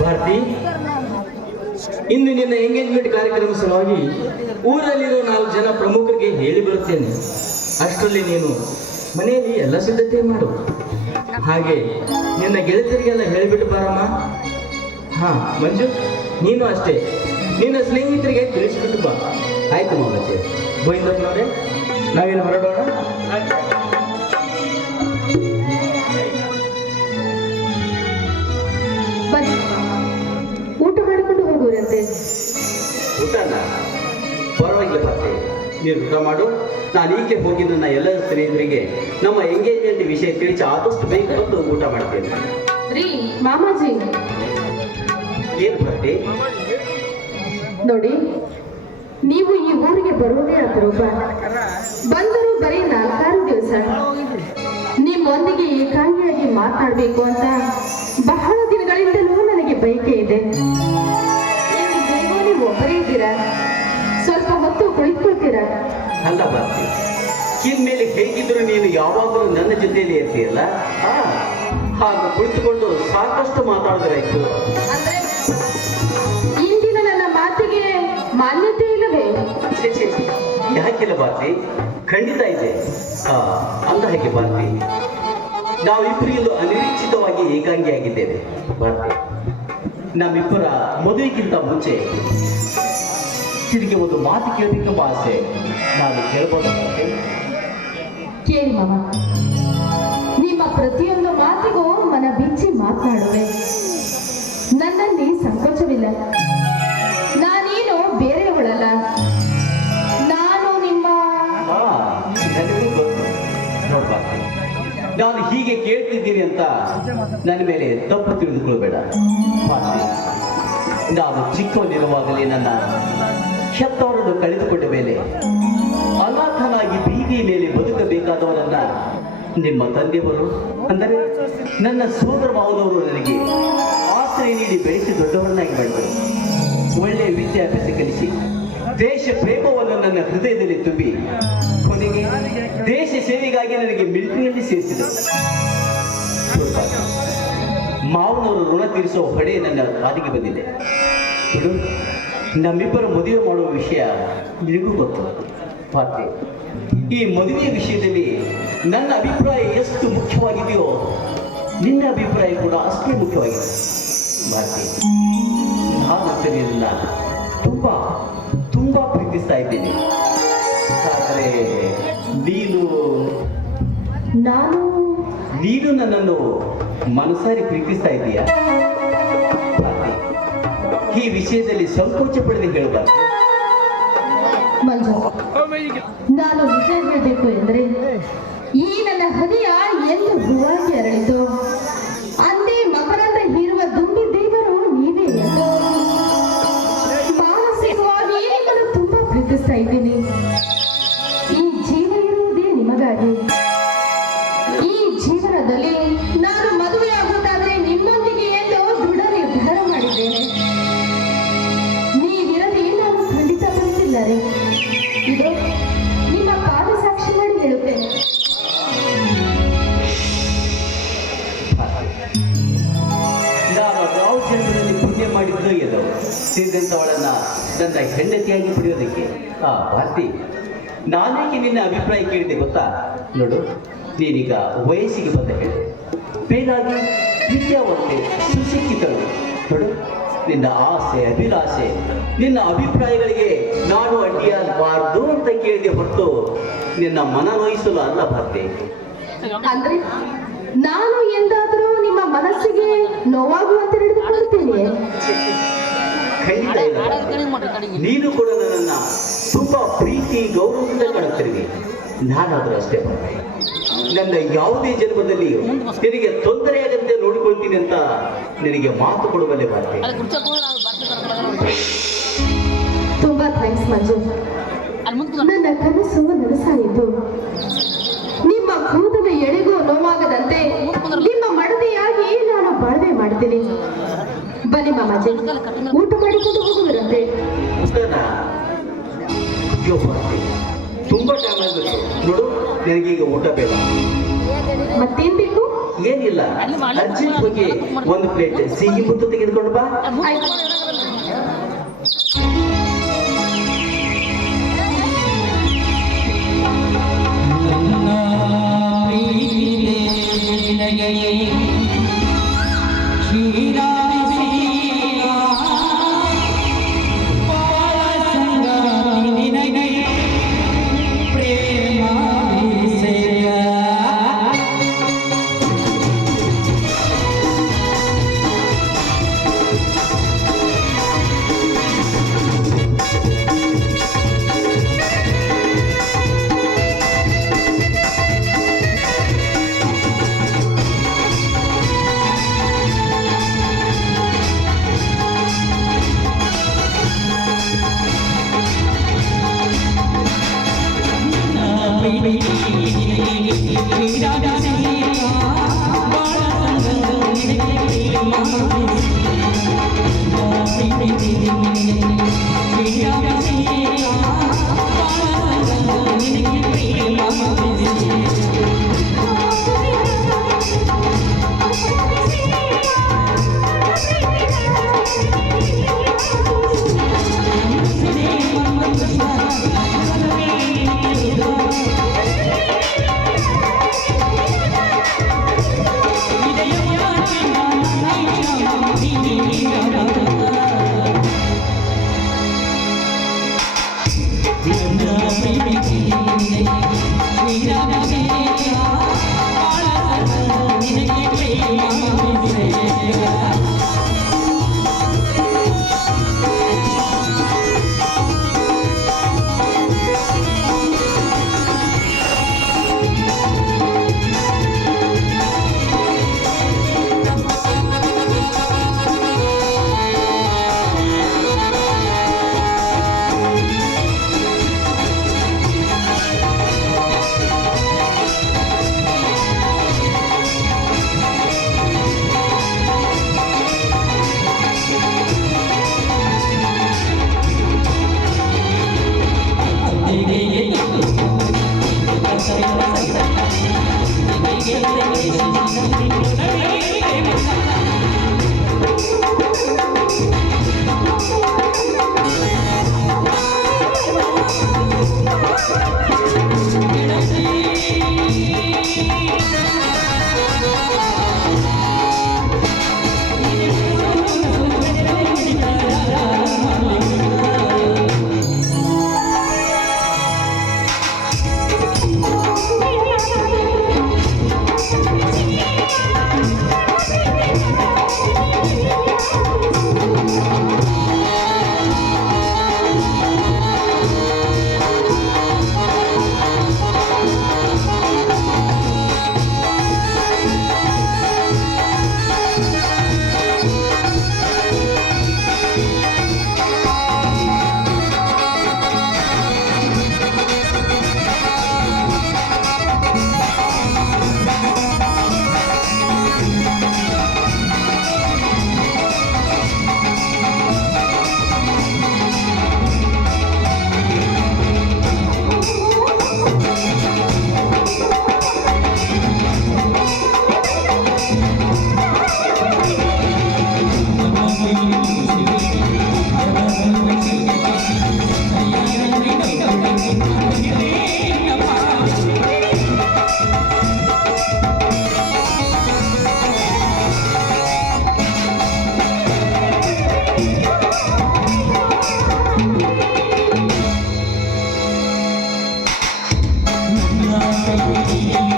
ಭಾರತಿ, ಇಂದು ನಿನ್ನ ಎಂಗೇಜ್ಮೆಂಟ್ ಕಾರ್ಯಕ್ರಮ ಸಲುವಾಗಿ ಊರಲ್ಲಿರೋ 4 ಜನ ಪ್ರಮುಖರಿಗೆ ಹೇಳಿ ಬರುತ್ತೇನೆ. ಅಷ್ಟರಲ್ಲಿ ನೀನು ಮನೆಯಲ್ಲಿ ಎಲ್ಲ ಸಿದ್ಧತೆ ಮಾಡು. ಹಾಗೆ ನಿನ್ನ ಗೆಳತಿಯರಿಗೆಲ್ಲ ಹೇಳಿಬಿಟ್ಟು ಬಾರಮ್ಮ. ಹಾ ಮಂಜು, ನೀನು ಅಷ್ಟೇ ನಿನ್ನ ಸ್ನೇಹಿತರಿಗೆ ತಿಳಿಸ್ಬಿಟ್ಟು ಬಾ. ಆಯ್ತು ಮಾಮಚ್ಚೆ. ಗೋವಿಂದಪ್ಪನವರೇ, ನಾವೇನು ಹೊರಡೋಣ? ಬನ್ನಿ, ಊಟ ಮಾಡಿಕೊಂಡು ಹೋಗುವಂತೆ. ಊಟನ ಪರವಾಗಿಲ್ಲ ಬರ್ತೆ, ನೀನು ಊಟ ಮಾಡು. ನಾನು ಈಕೆ ಹೋಗಿ ನನ್ನ ಎಲ್ಲ ಸ್ನೇಹಿತರಿಗೆ ನಮ್ಮ ಎಂಗೇಜ್ಮೆಂಟ್ ವಿಷಯ ತಿಳಿಸಿ ಆದಷ್ಟು ಬೇಗ ಬಂದು ಊಟ ಮಾಡ್ತೇನೆ. ರೀ ಮಾಮಾಜಿ, ಏನು ಬರ್ತೆ? ನೋಡಿ, ನೀವು ಈ ಊರಿಗೆ ಬರುವುದೇ ಅಪರೂಪ. ಬಂದರೂ ಬರೀ 4 ದಿವಸ. ನಿಮ್ಮೊಂದಿಗೆ ಏಕಾಂಗಿಯಾಗಿ ಮಾತಾಡಬೇಕು ಅಂತ ಬಹಳ ದಿನಗಳಿಂದಲೂ ನನಗೆ ಬಯಕೆ ಇದೆ. ನೀವು ಒಬ್ಬರೇ ಇದ್ದೀರಾ? ಸ್ವಲ್ಪ ಹೊತ್ತು ಕುಳಿತುಕೊಳ್ತೀರಾ? ಅಲ್ಲ ಬರ್ತೆ, ಇನ್ಮೇಲೆ ಹೇಗಿದ್ರು ನೀನು ಯಾವಾಗಲೂ ನನ್ನ ಜೊತೆಯಲ್ಲಿ ಇರ್ತೀಯಲ್ಲ, ಹಾಗೆ ಕುಳಿತುಕೊಂಡು ಸಾಕಷ್ಟು ಮಾತಾಡಿದ್ರಾಯ್ತು. ಅಂದ್ರೆ ಇಂದಿನ ನನ್ನ ಮಾತಿಗೆ ಮಾನ್ಯತೆ ಇಲ್ಲವೇ? ಛೇ ಛೇ, ಯಾಕಿಲ್ಲ ಭಾರತಿ, ಖಂಡಿತ ಇದೆ. ಅಂದ ಹಾಗೆ ಭಾರತಿ, ನಾವಿಬ್ಬರು ಇಂದು ಅನಿರೀಕ್ಷಿತವಾಗಿ ಏಕಾಂಗಿಯಾಗಿದ್ದೇವೆ. ಭಾರತಿ, ನಮ್ಮಿಬ್ಬರ ಮದುವೆಗಿಂತ ಮುಂಚೆ ತಿರುಗಿ ಒಂದು ಮಾತು ಕೇಳಬೇಕೆಂಬ ಆಸೆ ನಾನು ಕೇಳಬಹುದು. ಕೇಳಿ ಮಾಮ, ನಿಮ್ಮ ಪ್ರತಿಯೊಂದು ಮಾತಿಗೂ ಮನ ಬಿಚ್ಚಿ ಮಾತನಾಡುವೆ. ನನ್ನಲ್ಲಿ ಸಂಕೋಚವಿಲ್ಲ. ನಾನೇನು ಬೇರೆಯವಳಲ್ಲ. ನಾನು ನಿಮ್ಮ ನನಗೂ ಗೊತ್ತು. ನೋಡ್ಬಾರ್ದು, ನಾನು ಹೀಗೆ ಕೇಳ್ತಿದ್ದೀನಿ ಅಂತ ನನ್ನ ಮೇಲೆ ತಪ್ಪು ತಿಳಿದುಕೊಳ್ಬೇಡ. ಭಾರತಿ, ನಾನು ಚಿಕ್ಕವನಿರುವಾಗಲೇ ನನ್ನ ಹೆತ್ತವರನ್ನು ಕಳೆದುಕೊಂಡ ಮೇಲೆ ಅನಾಥನಾಗಿ ಬೀದಿಯ ಮೇಲೆ ಬದುಕಬೇಕಾದವರನ್ನ ನಿಮ್ಮ ತಂದೆಯವರು, ಅಂದರೆ ನನ್ನ ಸೋದರ ಮಾವನವರು ನನಗೆ ಆಶ್ರಯ ನೀಡಿ ಬೆಳೆಸಿ ದೊಡ್ಡವರನ್ನಾಗಿ ಮಾಡಿದರು. ಒಳ್ಳೆಯ ವಿದ್ಯಾಭ್ಯಾಸ ಕಲಿಸಿ ದೇಶ ಪ್ರೇಮವನ್ನು ನನ್ನ ಹೃದಯದಲ್ಲಿ ತುಂಬಿ ಕೊನೆಗೆ ದೇಶ ಸೇವೆಗಾಗಿ ನನಗೆ ಮಿಲಿಟರಿಯಲ್ಲಿ ಸೇರಿಸಿದರು. ಮಾವನವರು ಋಣ ತೀರಿಸುವ ಹೊಡೆ ನನ್ನ ಕಾಲಿಗೆ ಬಂದಿದೆ. ಬಿಡು, ನಮ್ಮಿಬ್ಬರ ಮದುವೆ ಮಾಡುವ ವಿಷಯ ನಿನಗೂ ಗೊತ್ತು. ಭಾರತಿ, ಈ ಮದುವೆಯ ವಿಷಯದಲ್ಲಿ ನನ್ನ ಅಭಿಪ್ರಾಯ ಎಷ್ಟು ಮುಖ್ಯವಾಗಿದೆಯೋ ನಿನ್ನ ಅಭಿಪ್ರಾಯ ಕೂಡ ಅಷ್ಟೇ ಮುಖ್ಯವಾಗಿದೆ. ಭಾರತಿ, ನಾನು ನಿನ್ನ ತುಂಬಾ ತುಂಬಾ ಪ್ರೀತಿಸ್ತಾ ಇದ್ದೀನಿ. ಆದರೆ ನೀನು ನನ್ನನ್ನು ಮನಸಾರಿ ಪ್ರೀತಿಸ್ತಾ ಇದ್ದೀಯಾ? ಭಾರತಿ, ಈ ವಿಷಯದಲ್ಲಿ ಸಂಕೋಚ ಪಡೆದು ಹೇಳಬಾರ್ದು. ಮಂಜು, ನಾನು ನಿಜ ಹೇಳಬೇಕು ಎಂದರೆ ಈ ನನ್ನ ಹೃದಯ ಎಂದು ಹೂವಾಗಿ ಅರಳಿತು ಅಂದೇ ಮಕರಂದ ಹೀರುವ ದುಂಬಿ ದೇವರು ನೀವೇ ಎಂದು. ಮಾನಸಿಕವಾಗಿ ನಿಮ್ಮನ್ನು ತುಂಬಾ ಪ್ರೀತಿಸ್ತಾ ಇದ್ದೀನಿ. ಈ ಜೀವ ಇರುವುದೇ ನಿಮಗಾಗಿ. ಈ ಜೀವನದಲ್ಲಿ ನಾನು ಮದುವೆಯಾಗುವುದಾದರೆ ನಿಮ್ಮೊಂದಿಗೆ ಎಂದು ದೃಢ ನಿರ್ಧಾರ ಮಾಡಿದ್ದೇನೆ. ನೀವಿರದೆ ನಾನು ಖಂಡಿತ ಬರುತ್ತಿಲ್ಲ ರೀ. ಇದು ನಿಮ್ಮ ಪಾದ ಸಾಕ್ಷಿ ಮಾಡಿ ಹೇಳುತ್ತೇನೆ. ನಾನು ಯಾವ ಜನ್ಮದಲ್ಲಿ ಪುಣ್ಯ ಮಾಡಿದ್ದು ಎಲ್ಲೋ ಸಿದ್ಧಂತವಳನ್ನ ನನ್ನ ಹೆಂಡತಿಯಾಗಿ ಪಡೆಯೋದಕ್ಕೆ. ಭಾರತಿ, ನಾನೇಕೆ ನಿನ್ನ ಅಭಿಪ್ರಾಯ ಕೇಳಿದೆ ಗೊತ್ತಾ? ನೋಡು, ನೀನೀಗ ವಯಸ್ಸಿಗೆ ಬಂದ ಹೇಳಿ ಮೇಲಾಗಿ ವಿದ್ಯಾವಂತೆ ಸುಶಿಕ್ಷಿತಳು. ನೋಡು, ನಿನ್ನ ಆಸೆ ಅಭಿಲಾಷೆ ನಿನ್ನ ಅಭಿಪ್ರಾಯಗಳಿಗೆ ನಾನು ಅಡ್ಡಿಯಾಗಬಾರ್ದು ಅಂತ ಕೇಳಿದೆ ಹೊರತು ನಿನ್ನ ಮನ ನೋಯಿಸಲು ಅಲ್ಲ ಭಾರತಿ. ಅಂದ್ರೆ ನಾನು ಎಂದಾದರೂ ನಿಮ್ಮ ಮನಸ್ಸಿಗೆ ನೋವಾಗುವಂತೆ ನಡೆದುಕೊಳ್ಳುತ್ತೇನೆ. ಖಂಡಿತ ಇಲ್ಲ. ನೀನು ಕೂಡ ನನ್ನನ್ನ ತುಂಬಾ ಪ್ರೀತಿ ಗೌರವದಿಂದ ಕಾಣುತ್ತಿರುವೆ. ನಾನಾದರೂ ಅಷ್ಟೇ ಭಾರತಿ. ನನ್ನ ಯಾವುದೇ ಜನ್ಮದಲ್ಲಿ ನಿನಗೆ ತೊಂದರೆಯಾಗಂತೆ ನೋಡಿಕೊಳ್ತೀನಿ ಅಂತ ನಿನಗೆ ಮಾತು ಕೊಡುವಲ್ಲೇ ಭಾರತಿ. ತುಂಬಾ ಥ್ಯಾಂಕ್ಸ್ ಮಂಜು. ನನ್ನ ಕನಸು ನನಸಾಯಿತು. ನಿಮ್ಮ ಕೂದಲ ಎಳೆಗೂ ನೋವಾಗದಂತೆ ನಿಮ್ಮ ಮಡದಿಯಾಗಿ ನಾನು ಬಾಳ್ವೆ ಮಾಡ್ತೀನಿ. ಬನ್ನಿ ಮಾಮಾಜಿ, ಊಟ ಮಾಡಿಕೊಂಡು ಹೋಗುವಿರಂತೆ. ಊಟನ? ಅಯ್ಯೋ ಭಾರತಿ, ತುಂಬಾ ಟೈಮ್ ಆಗ್ಬೇಕು ನೋಡು. ನನಗೀಗ ಊಟ ಬೇಡ. ಮತ್ತೇನ್ ಬೇಕು? ಏನಿಲ್ಲ, ಅರ್ಜೆಂಟ್ ಹೋಗಿ ಒಂದು ಪ್ಲೇಟ್ ಸಿಹಿ ಮುತ್ತು ತೆಗೆದುಕೊಂಡು ಬಾ. ಆಯ್ತು. ಸಲುವಾಗಿ